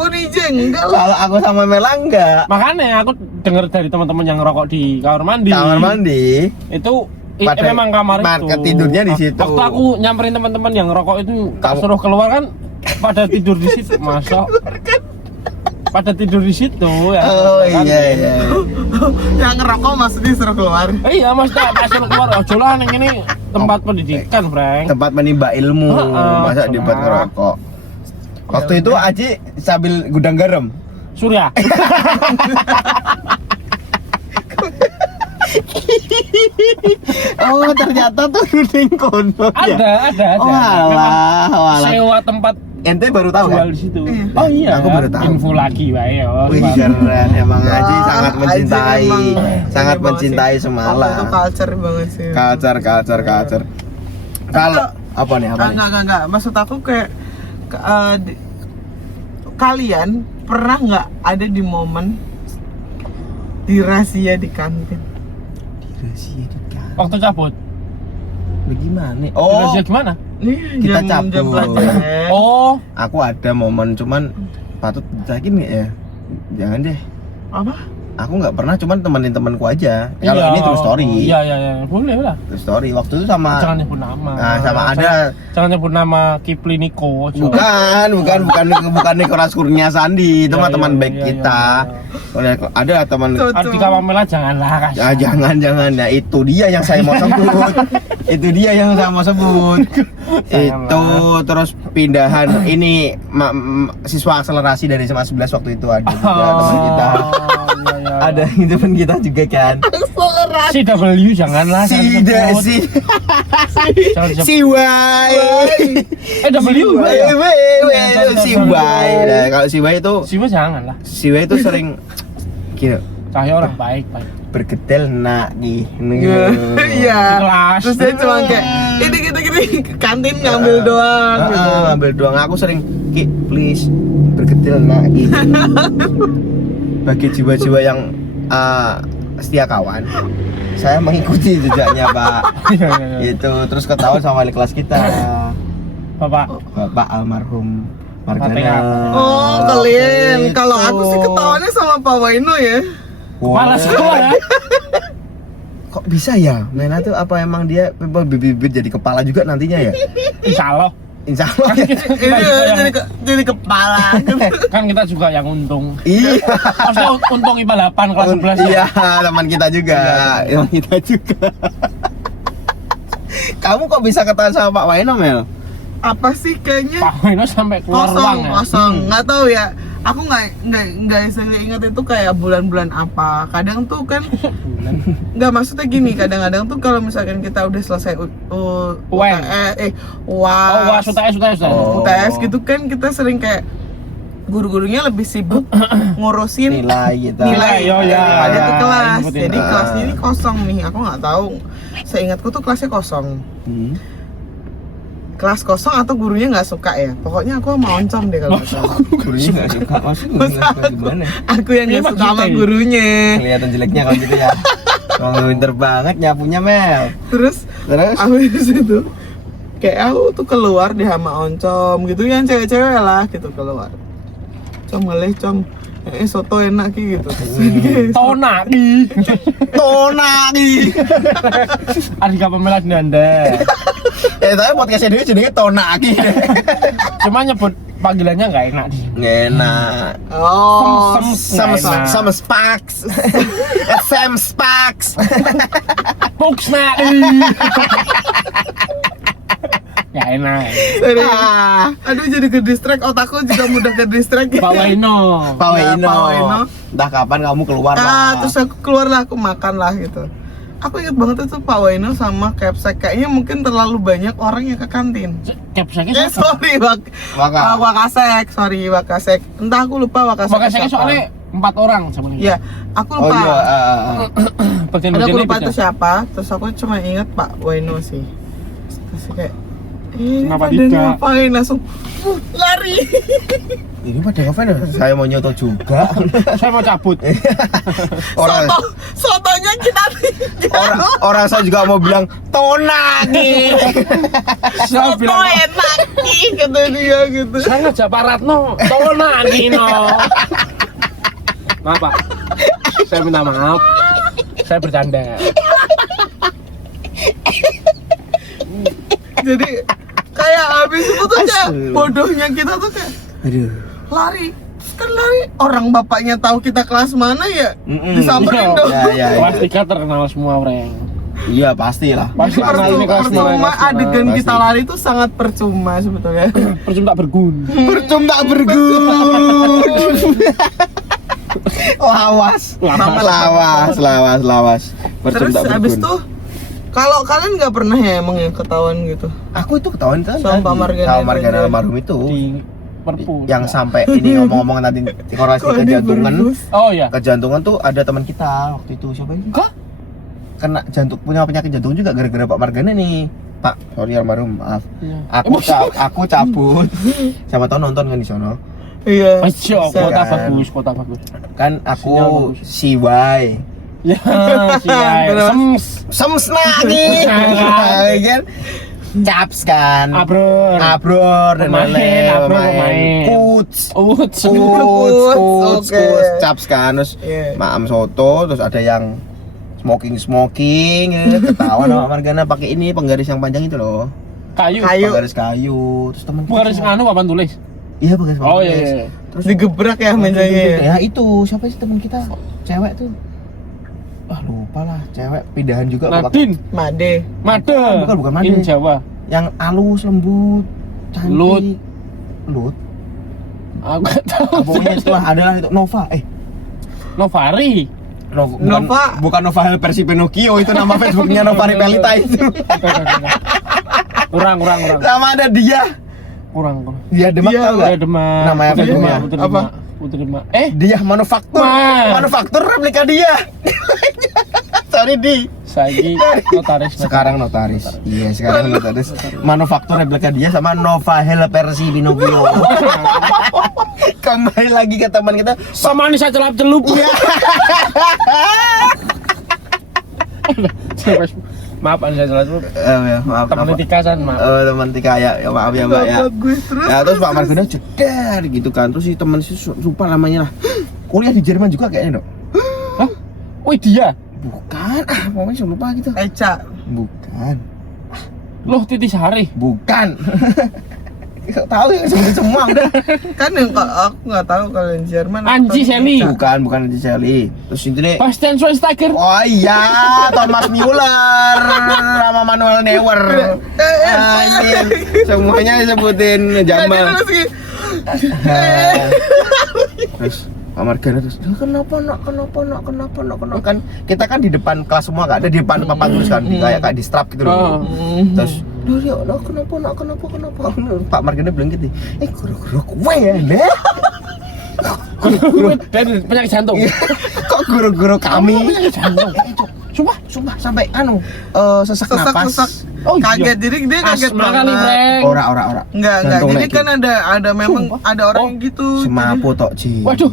nih Jeng, enggak lah. Kalau aku sama Mela enggak. Makanya aku denger dari teman-teman yang ngerokok di kamar mandi. Kamar mandi. Itu Pada- memang kamar itu. tidurnya di situ. Waktu aku nyamperin teman-teman yang ngerokok itu tak Kamu- suruh keluar kan pada tidur di situ, masa. Pada tidur di situ ya. Oh Kan? iya. Yang ngerokok maksudnya suruh keluar. Iya, Mas, tak suruh keluar. Ojo lah ning ini tempat pendidikan, Frank. Tempat menimba ilmu, masa jelas. dibuat ngerokok. Waktu itu Aji sambil gudang garam. Surya. Oh, ternyata tuh ning kono ya. Ada. Oh, alah, Memang alah. sewa tempat Ente baru tahu jual kan? di situ. Iya. Oh iya. Aku baru tahu. Info lagi wae ya. Wih, keren emang Aji Wah, sangat Aji mencintai, emang sangat ini banget mencintai sih. Semalam. Itu culture banget sih. Culture. Kalau apa nih? Enggak. Maksud aku kayak kalian pernah nggak ada di momen dirahasia di kantin? Rahasia di kantin. Waktu cabut. Bagaimana? Oh, Rahasia gimana? Nih, Kita jam cabut. pelajaran. Oh, aku ada momen cuman patut ditakin nggak ya? Jangan deh. Apa? Aku nggak pernah, cuman temenin temenku aja. Kalau iya. ini true story. Iya. Boleh lah. True story. Waktu itu sama Jangan nyebut nama. Nah, sama ada Jangan nyebut nama Kipli Niko. bukan Nicholas Kurnia Sandi, itu Iya, mah teman iya, baik iya, kita. Ada teman. Tuh. Artika Pamela janganlah kasih. Jangan. Nah, itu dia yang saya mau sebut. Itu dia yang saya mau sebut. Itu terus pindahan ini siswa akselerasi dari SMA 11 waktu itu ada juga teman kita. Iya. Ada teman kita juga kan. Si W janganlah. Si jangan disebut. Jangan disebut. Si Y. W. Si Y. Nah, kalau si Y itu Si W janganlah. si Y itu sering gini Cahaya orang baik. bergedel nak gini. Iya. Kelas. Terus dia cuma kayak gini kantin ngambil doang gitu. Ambil doang. Aku sering Ki please bergedel nak gini. Bagi jiwa-jiwa yang setia kawan, saya mengikuti jejaknya Pak. Itu terus ketahuan sama wali kelas kita, Bapak. Bapak almarhum Fatihah. Margana. Oh, kalian. Gitu. Kalau aku sih ketahuannya sama Pak Waino ya. Kepala sekolah ya. Kok bisa ya? Nena tuh apa emang dia bibit jadi kepala juga nantinya ya? Insya Allah. Insya Allah. Jadi kepala. Kan kita juga yang untung. Iya. Maksudnya untung IPA 8 kelas 11 ya. Iya, teman kita juga. Teman kita juga. Kamu kok bisa ketahuan sama Pak Waino, Mel? Apa sih kayaknya Pak Wino sampai keluar ruang ya. kosong. Nggak tahu ya. Aku nggak bisa ingat itu kayak bulan-bulan apa. Kadang tuh kan nggak, maksudnya gini, kadang-kadang tuh kalau misalkan kita udah selesai UAS, UTS. UTS gitu kan, kita sering kayak guru-gurunya lebih sibuk ngurusin Nilai gitu. Nilai, oh ya. ada tuh kelas. Ngikutin. Jadi kelasnya ini kosong nih. Aku nggak tahu. Seingatku tuh kelasnya kosong. Kelas kosong atau gurunya nggak suka ya. Pokoknya aku mau oncom deh kalau misalnya. Gurunya nggak suka, maksudnya nggak suka gimana? Aku yang nggak Emang suka sama gitu ya? gurunya. Kelihatan jeleknya kalau gitu ya. Kalau pinter banget nyapunya, Mel. Terus Terus? aku di situ kayak aku tuh keluar di hama oncom gitu, yang cewek-cewek lah gitu keluar. Com ngeleh com. Soto enak ki gitu. Tona di. Tona nih. Arika Pamela Dinanda. Tapi podcastnya dia jadinya Tona lagi. Cuma nyebut panggilannya nggak enak di. Nggak enak. Oh, Sama Sparks. Sam Sparks. Fox na. Nggak enak. sorry. Aduh, jadi ke distract, otakku juga mudah ke distract. Pak Waino. Pak Ya, Waino. Pak Waino. Entah kapan kamu keluar lah. Terus aku keluar lah, aku makan lah gitu. Aku ingat banget itu Pak Waino sama Capsek. Kayaknya mungkin terlalu banyak orang yang ke kantin. Capseknya Sorry, Wakasek. Entah aku lupa Wakasek. Makanya soalnya 4 orang sama Iya, aku Oh lupa. iya. bagian Ada aku bagiannya lupa beda. itu siapa. Terus aku cuma ingat Pak Waino sih. Terus kayak ini Kenapa pada tidak? ngapain, langsung lari. Ini pada ngapain ya? Saya mau nyoto juga. Saya mau cabut. Orang Sotonya kita orang saya juga mau bilang Tona nih. Saya Soto bilang, enak nih, kata dia gitu. saya ngajak Pak Ratno, Tona Nino. Maaf Pak, saya minta maaf. Saya bercanda. Jadi kayak habis itu tuh kayak Aduh. bodohnya kita tuh kayak Aduh. lari. Terus kan lari, orang bapaknya tahu kita kelas mana ya, Mm-mm. disamperin dong. Ya. Kelas 3 terkenal semua orang. Iya pastilah. Pasti kenal ini kelas Percuma 2. adegan Pasti. kita lari itu sangat percuma sebetulnya. Percuma tak berguna. Percuma tak berguna. Lawas. Terus habis tuh kalau kalian nggak pernah ya emang yang ketahuan gitu? aku itu ketahuan kan Sama Pak Margana sama itu Margana aja. almarhum itu Di Perpu. yang sampai ini ngomong-ngomong nanti korelasi Kok kejantungan. diberus? Oh iya. Kejantungan tuh ada teman kita waktu itu, siapa ini? Kok? Kena jantung, punya penyakit jantung juga gara-gara Pak Margana nih. Pak, sorry almarhum, maaf. Iya. Aku cabut. Siapa tahu nonton kan di sono. Iya. Masya kota Kan. bagus. Kan aku Sinyal bagus. CY. Ya, siapa? Terus? Semsna nih. Kan caps kan. Abror dan Pemain, lain-lain. Abror pemain. Kuts. Kuts, oke. Caps kan, terus Iya. Maam Soto, terus ada yang smoking ya, ketawa sama Margana pakai ini penggaris yang panjang itu loh, Kayu. penggaris kayu, terus teman Bukan harus nganu papan tulis. iya penggaris Oh penggaris. iya. Terus digebrak ya mejanya ya. Ya itu siapa sih teman kita cewek tuh, lupa lah, cewek pindahan juga kok pakai- Nadine, Made. Bukan Made. In Jawa. yang halus lembut cantik. Lut Aku nggak tahu. pokoknya itu lah, adalah itu Nova Novari. Nova. bukan Nova versi Pinocchio, itu nama Facebooknya Nova Ripelita itu. Kurang. Sama ada dia dia Demak Dia, tau gak? Ada Demak. Namanya Putri Facebooknya. Demak, Putri Apa? Demak, Putri Demak. Dia manufaktur replika dia. Sorry di. Saiki notaris. Sekarang notaris. Iya, sekarang notaris. Manufaktur replika dia sama Nova versi Pinocchio. Kembali lagi ke teman kita. Sama Nisa celup-celup. Maaf Anissa celup-celup. Ya, maaf. Teman Tika San, maaf. Teman Tika ya, maaf ya Mbak ya. Bagus terus. Ya terus Pak Margana jedar gitu kan. Terus si teman si lupa namanya lah. Kuliah di Jerman juga kayaknya, Dok. Hah? Wih dia. Bukan, pokoknya saya lupa gitu. Eca. Bukan. Loh Titi Sari. Bukan. Tahu ya sebutin semua udah. Kan yang aku nggak tahu kalau yang Jerman. Anji Sally. Bukan Andy Sally. Terus itu nih. Bastian Schweinsteiger. Oh iya, Thomas Müller sama Manuel Neuer. Anjir, semuanya disebutin Jerman. Terus Pak Margana terus kenapa nak kan kita kan di depan kelas semua kan ada di depan papan tulis kan kayak di strap gitu loh. Terus loh ya Allah kenapa Pak Margana bilang gitu guru-guru kowe ya deh. Dan penyakit jantung. Kok guru-guru kami Penyakit jantung. sumpah sampai sesak napas. Oh, Kaget, jadi dia kaget Asma kali, banget. Frank. Ora. Enggak, Jantung jadi naik kan ada memang Sumpah. ada orang yang gitu. Semaput tok Ji. Waduh.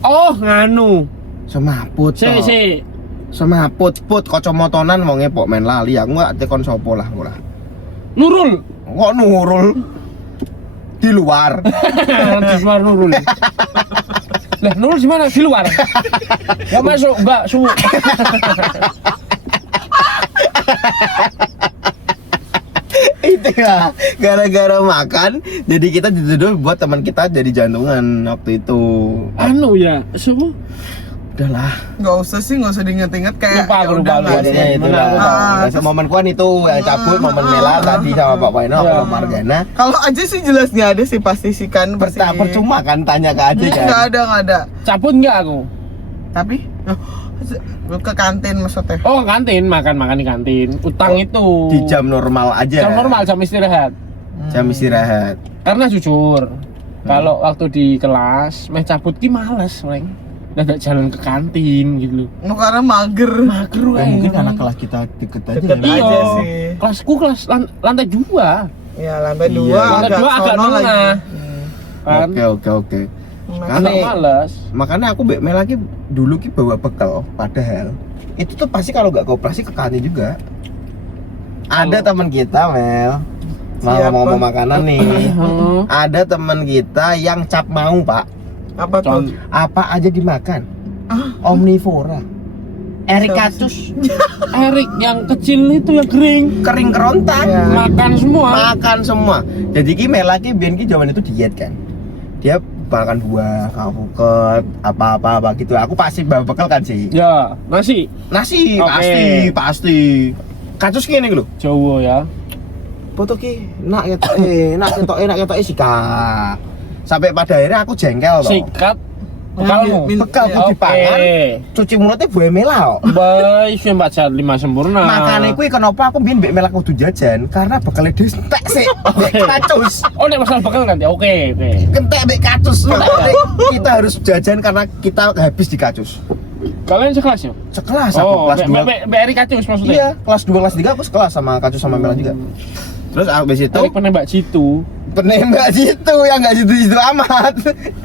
Oh, nganu. Semaput tok. Si. Semaput kacamotonan wonge pok men lali aku gak tekon sapa lah ora. Nurul. Kok Nurul di luar. Di luar Nurul. Lah, Nurul di mana? Di luar. Ya masuk, Mbak, sumu. Itu ya gara-gara makan jadi kita dituduh buat teman kita jadi jantungan waktu itu. Anu ya, sumu. Udahlah. Nggak usah diinget-inget kayak Lupa, ya lupa, udah lupa. nggak sih. Pokoknya itu lah. terus- Momen kuan itu yang cabut, momen Mela tadi sama Pak Waino Ya. sama Margana. Kalau aja sih jelas nggak ada sih pasti sih kan pasti. Percuma kan tanya ke Aji kan. Nggak ada. Cabut enggak aku? Tapi ke kantin maksudnya. Oh, kantin, makan di kantin. Utang itu. Di jam normal aja. Jam normal, jam istirahat. Jam istirahat. Karena jujur, kalau waktu di kelas, main cabut ki males, Leng. Nggak jalan ke kantin gitu loh. Karena mager. Mager Mungkin anak kelas kita deket aja. Deket ya. aja sih. Kelasku kelas lantai 2. Ya lantai Iya. 2 Lantai agak 2 agak sono lagi. tengah. Kan? Oke. Nah, Agak males. Makanya aku Mbak Mel lagi dulu ki bawa bekal, padahal itu tuh pasti kalau nggak kooperasi ke kantin juga. Ada teman kita Mel, Siapa? ngomong makanan nih. Heeh. Ada teman kita yang cap mau Pak, apa tuh? apa aja dimakan, omnivora. Erikatus, Erik yang kecil itu yang kering. kering kerontang, Ya. Makan semua. makan semua. Jadi ki Mel lagi biar ki zaman itu diet kan, dia makan buah, alpukat, apa gitu. Aku pasti bawa bekal kan sih. Ya, nasi Nasi Oke. pasti. Kasus gini lho. Jawa ya. Foto ki nak ketoke sika. Sampai pada akhirnya aku jengkel toh. Sikat bekalmu. Bekalku Oke. dipangan, cuci mulutnya buah mela kok. Baik, sih Mbak Cat 5 sempurna. Makane kuwi kenapa aku biyen mbek mela kudu jajan karena bekalnya dhewe entek sih. Mbek kacus. Oh, nek masalah bekal nanti. Oke. Kentek mbek kacus. Makanya kita harus jajan karena kita habis di kacus. Kalian sekelas ya? Sekelas aku Oh, kelas 2. Mbak Erik Kacus maksudnya? Iya, kelas 2 kelas 3 aku sekelas sama kacus sama mela juga. Terus habis itu Erik penembak jitu. penembak jitu yang nggak jitu amat.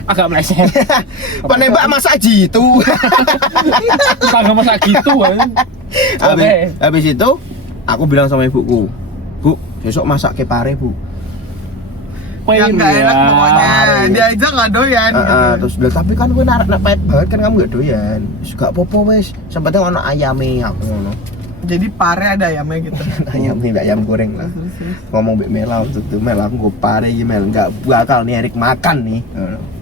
Agak meleset. Penembak masa jitu. Tangga masa gitu kan. Habis itu aku bilang sama ibuku, Bu, besok masak ke pare, Bu. Yang nggak enak Ya. pokoknya. Dia aja nggak doyan. gitu. Terus bilang, tapi kan gue narik pahit banget kan kamu gak doyan. Terus gak apa-apa wes, sempetnya ono ayame aku ngono. Jadi pare ada ayamnya gitu. Ayam nih, ayam goreng lah. Ngomong Mbak Mela waktu itu, Mel aku gue pare ya Mel, gak bakal nih Erik makan nih.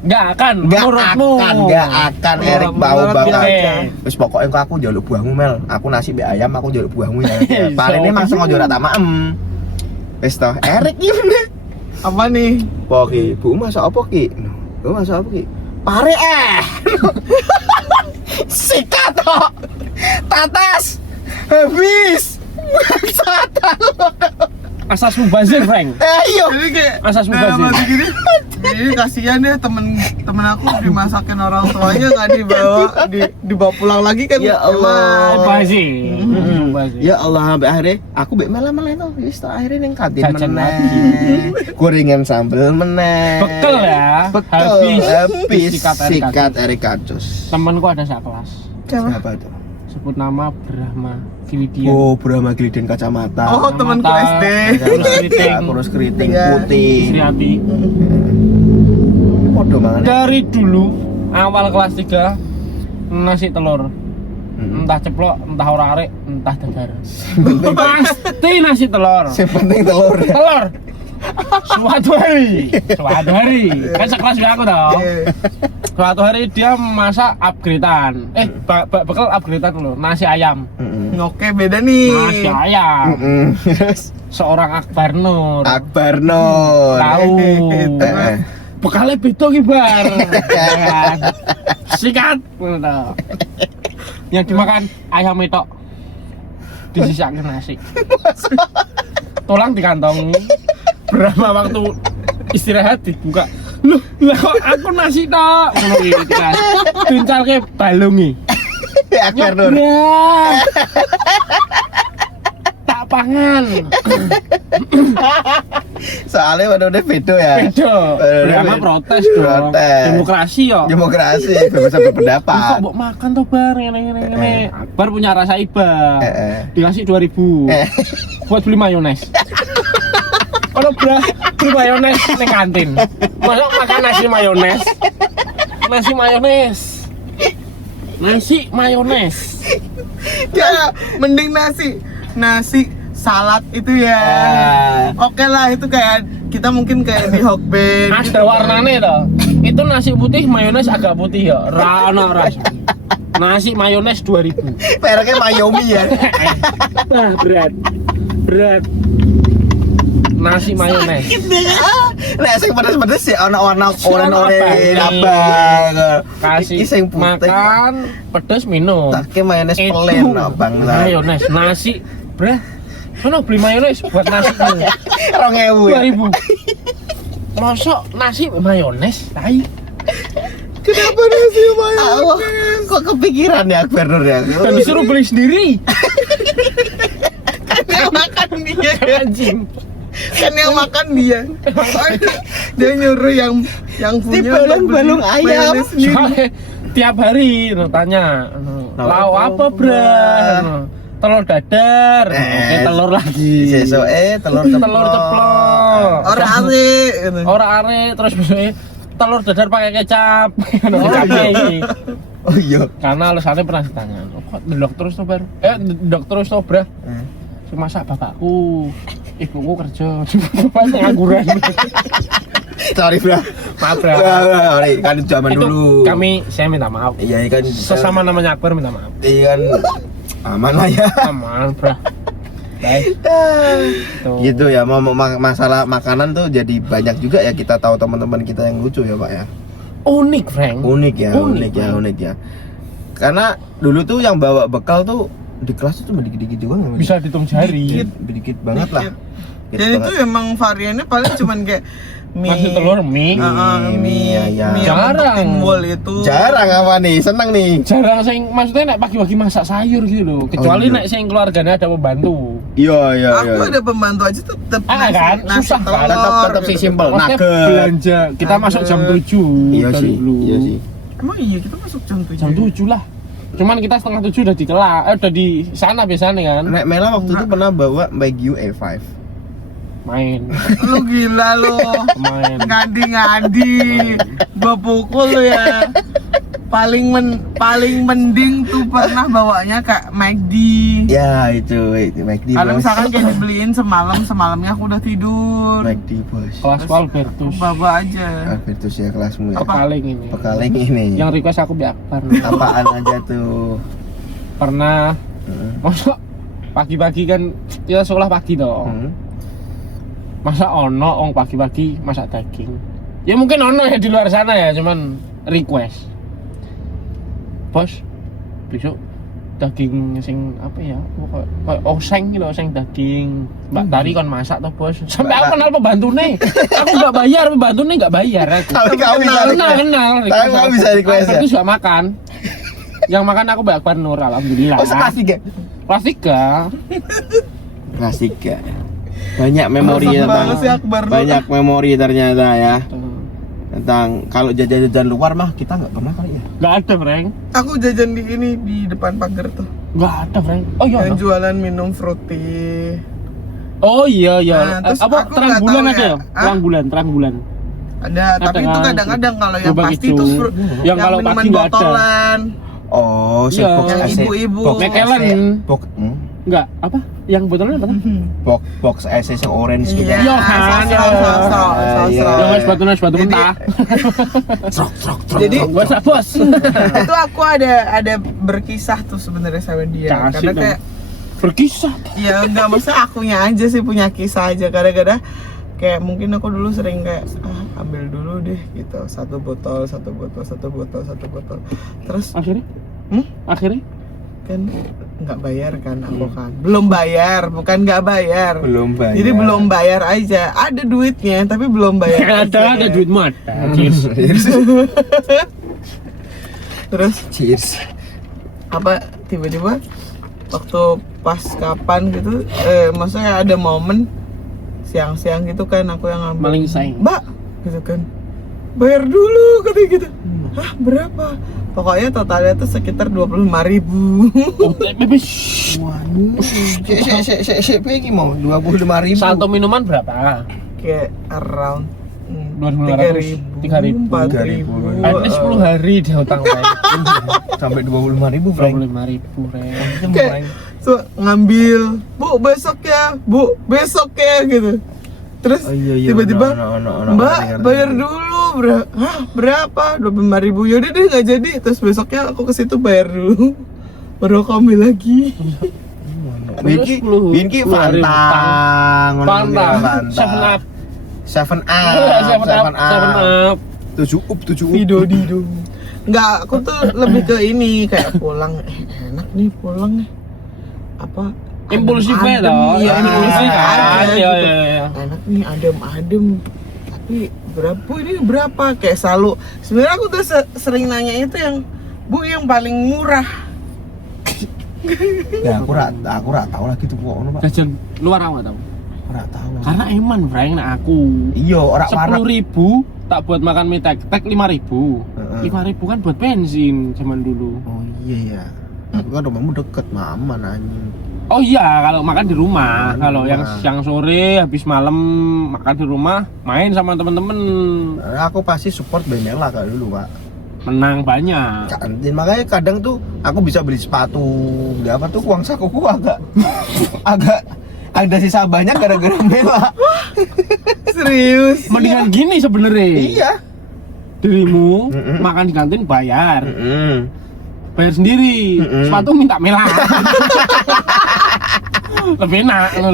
Nggak akan. Menurutmu. Gak akan Erik bau menurut bakal. dia aja. Terus pokoknya aku jaluk buahmu Mel, aku nasi mbak ayam, aku jaluk buahmu ya. Iya, Pare ini langsung aja tak maem. Wes toh, Erik ini. Apa nih? Poki, Bu masak apa ki? Bu masak apa ki? Pare sikat tok. Tatas. Habis. Asas mubazir, Frank. Ayo. Jadi kayak Asas mubazir. masih gini. Jadi kasihan deh temen aku dimasakin orang tuanya nggak dibawa pulang lagi kan? Ya Allah. Mubazir. Mubazir. Ya Allah, sampai akhirnya aku mbek Mela itu wis tak akhirnya ning kantin Jajan meneh. Gorengan sambel meneh. Bekel ya. Bekel. Habis sikat Erik Kacus. Temenku ada sekelas. Siapa itu? Sebut nama Brahma Kilidian. Oh, Brahma Giliden kacamata. Oh temanku SD. Kurus keriting. Kurus keriting Iya. putih. Istri hati. Podo mangan. Dari dulu awal kelas 3 nasi telur. Entah ceplok, entah ora arek, entah dadar. Pasti nasi telur. Yang penting telur. Telur. Suatu hari kan sekelas juga aku tau. Iya. Suatu hari dia masak upgradean. Bekal upgradean dulu, nasi ayam. Oke, beda nih. Nasi ayam. Terus Seorang Akbar Nur. Akbar Nur. Tahu. Heeh. Bekalnya beda ki, Bar. Kan? Sikat. Ngono. Yang dimakan ayam itu disisakan nasi. Tulang dikantongi. Berapa waktu istirahat dibuka. Loh, lah kok aku nasi tok. Ngono iki kan. Dincalke balungi. Akbar Nur. Nyebrang. Tak pangan. Soalnya udah beda ya. Beda. Berapa protes dong. Protes. Demokrasi yo. Demokrasi, kebebasan Kok berpendapat. mbok makan toh Bar ngene. Akbar punya rasa iba. Dikasih 2000. Buat beli mayones. Kalau beli mayones ning kantin. Masa makan nasi mayones? Nasi mayones. Nasi mayones. Ya, mending nasi salad itu ya. Oke lah, itu kayak kita mungkin kayak di Hokben. Ada warnane toh. Itu nasi putih mayones agak putih ya. Ra ono rasa. Nasi mayones 2000. Mereknya Mayomi ya. Wah, berat. Nasi mayones. Nek sing pedes-pedes ya ana warna Si oranye ana abang. Kasih Iki sing putih. makan, pedes minum. Take mayones Itu pelen abang. mayones, nasi, sono beli mayones buat nasi 2000 ya. 2000. Masuk nasi mayones, tai. Kenapa nasi mayones? Allah, kok kepikiran ya Akbar Nur ya? Dan disuruh beli sendiri. Yang makan dia. Anjing. Kan yang makan dia. Dia nyuruh yang punya Dibalung-balung ayam. mayones sendiri. Soalnya tiap hari tanya, "Lau apa, Bra?" Telur dadar. Oke, telur lagi. Sesuk telur Telur ceplok. Orang are gitu. Ora are terus besoknya telur dadar pakai kecap. Kecapnya ini. Oh iya. Karena alasannya pernah ditanya, kok ndok terus to Bar? Ndok terus to, Bra? Si masak bapakku, ibuku kerja, bapaknya ngangguran. Sorry, Bro. Maaf, Bra. Sorry, kan zaman Itu dulu. saya minta maaf. Iya kan. Sesama namanya Akbar minta maaf. Iya kan. Aman lah ya. Aman, Bro. Baik. Tuh. Gitu ya, masalah makanan tuh jadi banyak juga ya, kita tahu teman-teman kita yang lucu ya, Pak ya. Unik, Frank. Unik ya. Karena dulu tuh yang bawa bekal tuh di kelas itu dikit-dikit juga nggak? Bisa dihitung jari. Dikit banget lah. Gitu Dan itu banget. emang variannya paling cuman kayak mie, Masih telur mie. Mie ayam. mie yang bentuk Jarang. timbul itu. Jarang apa nih, seneng nih. Jarang sing maksudnya nek pagi-pagi masak sayur gitu loh. Kecuali iya. nek sing keluarganya ada pembantu. Iya. Aku ada pembantu aja tetep Kan? Susah kan? Tetap sih simpel. Maksudnya Nugget. belanja. Kita masuk jam 7 Iya dari sih. dulu. Iya sih. Emang iya kita masuk jam 7. Jam 7 lah. Cuman kita setengah 7 udah di kelas, udah di sana biasanya kan. Nek Mela waktu itu pernah bawa Baekgyu A5. Main. Lu gila lu. Main. Ngadi-ngadi. Gua pukul lu ya. Paling mending tuh pernah bawanya Kak McD. Ya itu McD. Kalau bos. misalkan kayak dibeliin semalamnya aku udah tidur. McD bos. Kelas Aku Albertus. bawa aja. Albertus ya kelasmu ya. Paling ini. Pekaling ini. Yang request aku Bi Akbar. Apaan aja tuh? Pernah masuk pagi-pagi kan kita sekolah pagi dong. Masa ono pagi-pagi masak daging. Ya mungkin ono ya di luar sana ya, cuman request. Bos, besok daging sing apa ya? Kayak oseng gitu, oseng daging. Mbak Tari kon masak toh, Bos. Sampai aku kenal pembantune. Aku enggak bayar, pembantune enggak bayar aku. Tapi kamu bisa Kenal. Tapi kamu bisa request ya? Itu sudah makan. Yang makan aku Mbak Akbar Nur, alhamdulillah. Oh, kelas 3. Kelas 3. Kelas 3. Banyak memori Alasan tentang banget sih Akbar Nur. banyak memori ternyata ya. Tentang kalau jajan-jajan luar mah kita nggak pernah kali ya. Enggak ada, Frank. Aku jajan di ini di depan pagar tuh. Enggak ada, Frank. Oh iya. Yang ada. jualan minum fruity. Oh iya. Nah, terus Apa aku terang nggak bulan tahu ada ya. ya? Terang bulan. Ada, tapi Ada itu kan? kadang-kadang kalau yang Gerobak pasti itu. itu Yang kalau minuman pasti nggak ada. botolan. Oh, Iya. box Yang AC. ibu-ibu. Box Mekelen. Box. Enggak, apa? Yang botolnya apa? Box SS yang orange gitu. Iya, Iya, kan? sosro. Iya. Yang sepatu Jadi- mentah. Jadi Bos, bos. itu aku ada berkisah tuh sebenarnya sama dia. Kasih Karena dong. kayak Berkisah. ya nggak maksudnya akunya aja sih punya kisah aja. Kadang-kadang kayak mungkin aku dulu sering kayak ambil dulu deh gitu satu botol. Terus Akhirnya? Akhirnya? kan nggak bayar kan aku kan belum bayar bukan nggak bayar Belum bayar. jadi belum bayar aja ada duitnya tapi belum bayar aja. Ada duit mata. Cheers. Terus Cheers. apa tiba-tiba waktu pas kapan gitu maksudnya ada momen siang-siang gitu kan aku yang ngambil Maling saing. mbak gitu kan bayar dulu katanya gitu hah berapa pokoknya totalnya tuh sekitar 25.000. Oh, bebek. Waduh. Sik iki mau 25.000. Satu minuman berapa? Kayak around 2.500, 3.000. 4.000. At least 10 hari dia utang saya. Sampai 25.000, Frank. 25.000, Reng. Kayak so, ngambil bu besok ya gitu terus Oh, iya, tiba-tiba ono, mbak ngerti. bayar dulu berapa 25.000 yaudah deh nggak jadi terus besoknya aku ke situ bayar dulu baru aku ambil lagi Winki, 10 Winki hari Fanta, ngono Fanta, Fanta. 7 Up. 7 7 Up. 7 up, 7 up. Dido nggak aku tuh lebih ke ini kayak pulang enak nih pulang nih apa Impulsifnya adem, dong. iya impulsif kan? aja Iya, gitu. iya. Enak nih adem tapi berapa kayak selalu sebenarnya aku tuh sering nanya itu yang bu yang paling murah Ya aku rak tahu lagi tuh kok ono, Pak. Jajan luar awak tau. Aku rak tahu. Karena eman, Frank, nak aku. Iya, ora warna. 10.000 tak buat makan mie tek 5.000. Heeh. 5.000 kan buat bensin zaman dulu. Oh iya ya. Aku kan rumahmu deket, aman anjing. Oh iya, kalau makan di rumah. Makan di Kalau yang rumah. siang sore habis malam makan di rumah, main sama temen-temen. Aku pasti support Benella kayak dulu, Pak. Menang banyak. Kantin makanya kadang tuh aku bisa beli sepatu, beli apa tuh uang sakuku agak ada sisa banyak gara-gara Bella. serius Mendingan gini sebenarnya. Iya. Dirimu Mm-mm. makan di kantin bayar. Mm-mm. Bayar sendiri. Mm-mm. Sepatu minta Mela. Lebih enak loh.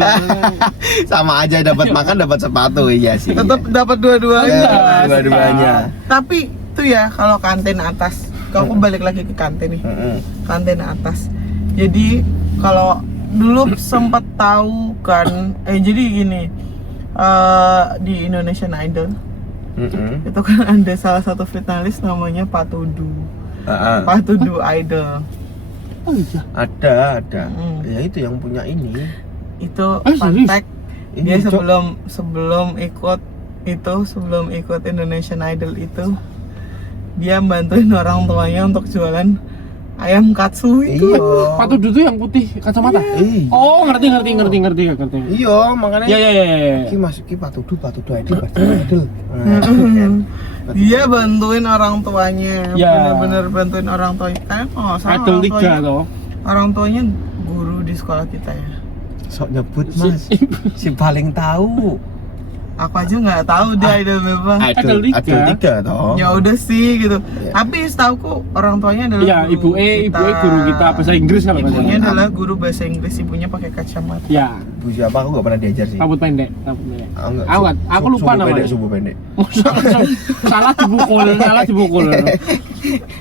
Sama aja dapat makan dapat sepatu, iya sih. tetap dapat dua-duanya Iya. Dua-duanya. tapi tuh ya kalau kantin atas kalau aku balik lagi ke kantin nih Mm-mm. kantin atas jadi kalau dulu sempat tahu kan jadi gini di Indonesian Idol Mm-mm. itu kan ada salah satu finalis namanya Patudu Ah, ah. Patudu Idol Oh iya. Ada. Mm. Ya itu yang punya ini. itu serius? fun fact dia Ini, Cok. sebelum ikut Indonesian Idol itu dia bantuin orang tuanya untuk jualan ayam katsu itu Iya. Patu Dudu yang putih kacamata. Iya. Oh, ngerti. Iya, makanya. Iya. Ki masuk ki patudu idol idol. dia bantuin orang tuanya Ya. bener-bener bantuin orang tuanya kayak oh salah Idol orang 3 tuanya, toh. orang tuanya guru di sekolah kita ya Sok nyebut Mas. Si paling tahu. aku aja nggak tahu dia idol berapa Idol tiga. Idol 3 toh. ya udah sih gitu Iya. tapi setauku orang tuanya adalah Iya, guru ibu guru kita bahasa Inggris kalau nggak ibunya salah. adalah guru bahasa Inggris ibunya pakai kacamata Ya, Bu siapa aku gak pernah diajar sih. rambut pendek. Enggak. Aku lupa namanya. Subuh pendek. salah dibukul.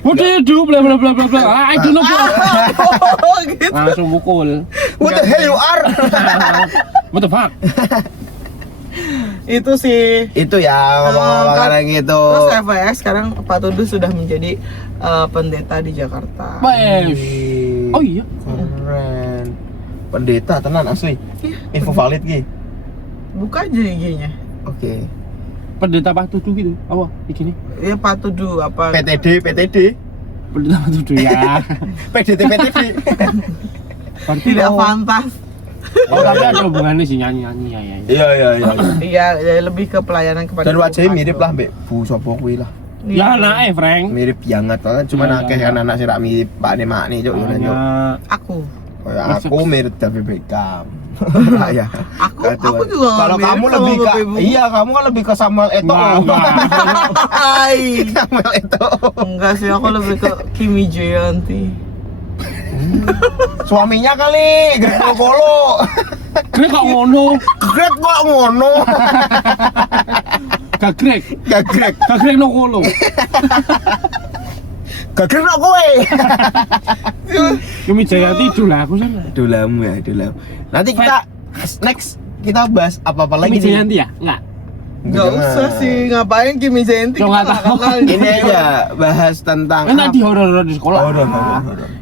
Udah hidup bla bla bla bla bla. I don't know. oh gitu Langsung pukul. What the hell you are? What the fuck? itu sih Itu ya ngomong-ngomong kan- kayak gitu. terus FYI sekarang Pak Tudu sudah menjadi pendeta di Jakarta Baik. Wih, Oh iya. keren. Pendeta tenan asli. Iya. Info valid Ki. buka aja IG-nya Oke. Pendeta Pak Tudu gitu. Apa? Begini. ya Pak Tudu apa PTD. Pendeta Pak Tudu ya. PDT. Berarti tidak oh. fantas Oh, tapi ada hubungannya sih nyanyi ya. Iya. iya ya, lebih ke pelayanan kepada Dan wajahnya Tuhan. mirip lah mbak Bu Sopo kuwi lah. Iya. Ya anaknya Frank. Mirip banget lah. Cuman Iya, akeh iya. kan anak sih rak mirip Pak Mak nih Cuk. Hanya aku Kayak aku mirip David Beckham. Ya. Aku juga Kalau mirip kamu sama lebih ke Bapak Ibu. iya, kamu kan lebih ke Samuel Eto'o. Hai. Samuel Eto'o. Enggak sih, aku lebih ke Kimi Jayanti. Suaminya kali, Greg Kolo. Greg kok ngono? Greg kok ngono? Gak Greg. Gak Greg no kolo. Gak Greg kok kowe. Kimi Jayanti dulu aku sana. Dulamu ya, dulamu. Nanti kita next kita bahas apa-apa lagi Kimi nih. Jayanti ya? Enggak. Enggak usah sih, ngapain Kimi Jayanti? Lo nggak tahu. Ini aja bahas tentang Kan tadi horor-horor di sekolah. horor.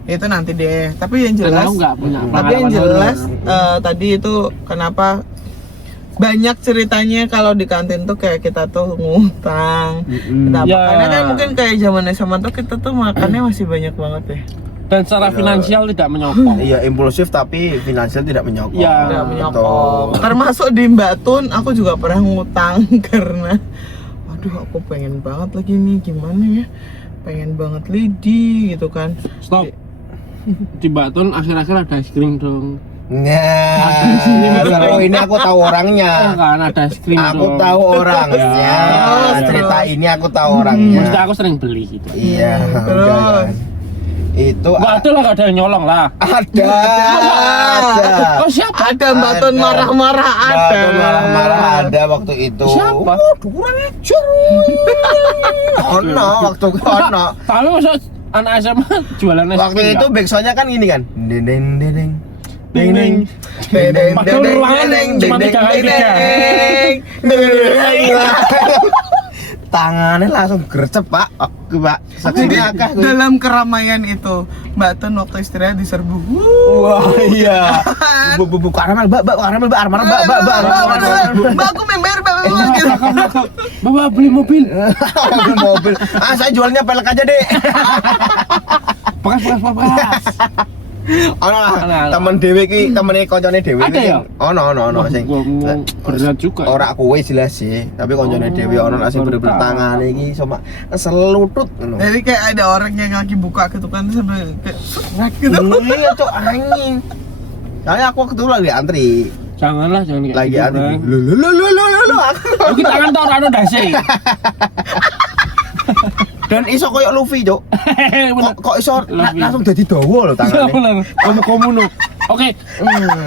Itu nanti deh. Tapi yang Dan jelas, aku nggak punya tapi yang pengalaman jelas horor. tadi itu kenapa banyak ceritanya kalau di kantin tuh kayak kita tuh ngutang. Kenapa? Ya. Karena kan mungkin kayak zaman SMA tuh kita tuh makannya masih banyak banget ya. Dan secara Iya. finansial tidak menyokong. Iya, impulsif tapi finansial tidak menyokong. Iya. Tidak Betul. menyokong. Termasuk di Mbak Tun, aku juga pernah ngutang karena aduh aku pengen banget lagi nih, gimana ya, pengen banget lidi gitu kan. Stop. Di Baton akhir-akhir ada es krim dong. Nah, kalau ini aku tahu Oh orangnya. kan ada es krim Aku dong. tahu orangnya. Terus. Cerita ini aku tahu orangnya. Maksudnya aku sering beli gitu. Iya. Terus. jangan. Itu Enggak ada lah, gak ada yang nyolong lah. ada. Oh siapa? Ada Mbak Tun Ada. marah-marah ada. Baton marah-marah ada waktu itu. Siapa? Kurang ajar. Ono waktu ono. Tapi masa anak SMA jualan es Waktu krim itu nggak? backsoundnya kan gini kan. Deng deng deng deng. Deng, deng. Dedeng, Padahal dedeng, ruangan dedeng, cuma dedeng, 3x3. dedeng, dedeng. Tangannya langsung gercep pak. Oke pak. Saksinya akah. Dalam keramaian itu Mbak Tun waktu istirahat diserbu. Wah iya. Bu karamel mbak karamel mbak armar mbak. Mbak aku member Mbak gitu. Bapak beli mobil. Mobil. Ah saya jualnya pelek aja deh. Bekas. Ono lah. Ono. Temen dewe ki, temene koncone dewe. Ada ya? Ono Wah, sing. gua ngomong berat juga. Ora kowe jelas sih, tapi koncone Oh, dewe ono sing baru bener-bener tahu. tangane iki sama selutut ngono. Jadi kayak ada orang yang lagi buka gitu kan terus sampai kayak seret gitu. Iya cok anjing. Soalnya aku waktu itu lagi antri. Janganlah, jangan kayak Lagi gitu, antri. Bang. Lu. Lu kita kan tau ora dasi. Dan iso koyo Luffy, Cok. Kok iso Luffy. langsung dadi dawa lho tangane. Bener. Komuno. Oke,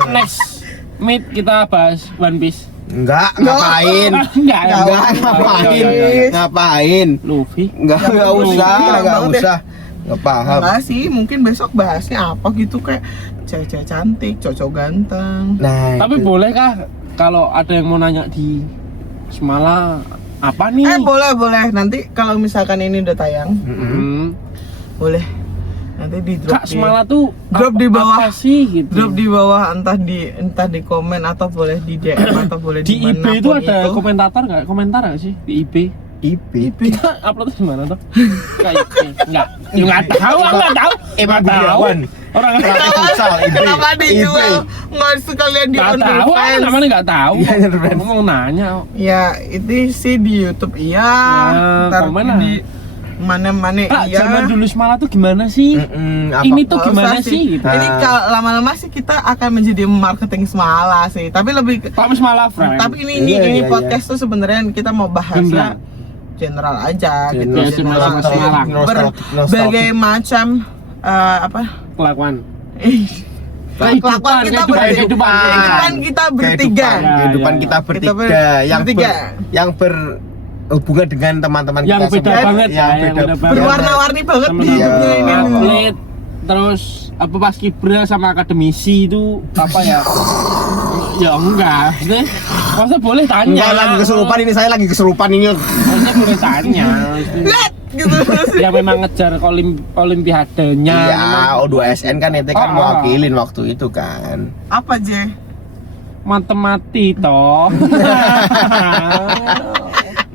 next meet kita bahas One Piece. Enggak, ngapain? Enggak, Ngapain? Ngapain? Luffy. Enggak usah, Enggak enggak banget usah. Enggak paham. Enggak sih, mungkin besok bahasnya apa gitu kayak cewek-cewek cantik, cowok ganteng. Nah, Tapi itu. bolehkah kalau ada yang mau nanya di Semala apa nih? Boleh. Nanti kalau misalkan ini udah tayang, boleh. Nanti di drop Kak Semala tuh drop di bawah. apa sih gitu? Drop di bawah entah di komen atau boleh di DM atau boleh Di IB dimanapun itu ada komentator nggak? Komentar nggak sih di IB? IP. Kita upload di mana tuh? Kayak nggak? Ya nggak tahu, nggak tahu. Emang Nggak tahu. Budiawan. Orang nggak Pelatih futsal, IP. Kenapa dijual? IP. Nggak sekalian di tahu. OnlyFans. Namanya nggak tahu. Iya, OnlyFans. Mau nanya. Ya itu sih di YouTube iya. Ya, Ntar komen di mana-mana Kak, iya. zaman dulu Semala tuh gimana sih? Apa? Ini tuh Nggak gimana usah sih? Gitu. Ini kalau lama-lama sih kita akan menjadi marketing Semala sih. Tapi lebih ke- Pak Semala friend. tapi ini Iya. podcast tuh sebenarnya kita mau bahasnya general aja gitu. General, Semarang. Berbagai macam apa? Kelakuan. Kelakuan kita kehidupan kita bertiga. Kehidupan Ya, kita Kita bertiga yang bertiga. yang berhubungan dengan teman-teman Yang kita beda semua. banget, yang ya, yang beda beda banget. Berwarna-warni banget di Teman-teman. hidupnya ini. Iya. Atlet, terus apa pas kibra sama akademisi itu apa ya? Ya enggak, masa boleh tanya? Enggak lagi kesurupan ini, saya lagi kesurupan ini. Maksudnya boleh tanya. Lihat gitu. Ya memang ngejar olimpiadenya. Iya, memang O2SN kan itu kan Ah. mewakilin waktu itu kan. Apa J? matematik toh.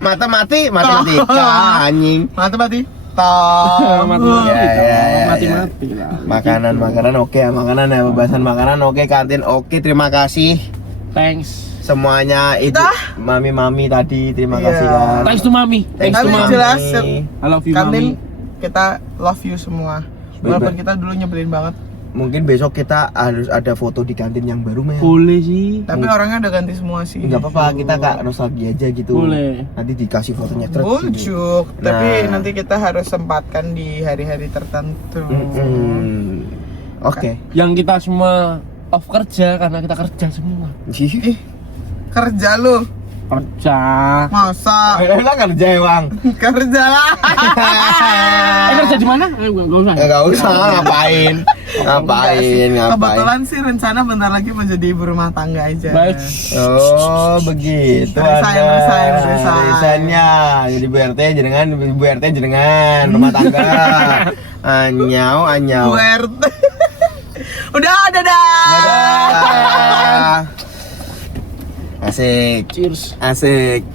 Matematika anjing. Mati. Tom. Matematik Ya, toh. ya, ya, Matematik lah. Makanan oke ya, makanan ya, pembahasan makanan oke, kantin oke, terima kasih Thanks. semuanya itu Dah. mami tadi, terima Iya. kasih kan. Thanks to mami. Thanks Tapi to mami. jelas, I love you Kantin mami. kita love you semua. Walaupun kita dulu nyebelin banget. mungkin besok kita harus ada foto di kantin yang baru, Mel. Boleh sih. Tapi orangnya udah ganti semua sih. Nggak apa-apa, kita kak nostalgia aja gitu. Boleh. Nanti dikasih fotonya terus. Bujuk, tapi Nah. nanti kita harus sempatkan di hari-hari tertentu. Oke. Yang kita semua off kerja karena kita kerja semua. Ih, kerja lu. Kerja. Masa? Lah kerja emang. Kerja lah. Kerja di mana? Enggak usah. Enggak usah ngapain. Ngapain. Kebetulan sih rencana bentar lagi menjadi ibu rumah tangga aja. Baik. Oh begitu Resign, resign. Resign-nya. Jadi Bu RT jenengan rumah tangga. Anyau. Bu RT. Udah, dadah. Dadah. Asik. Cheers. Asik.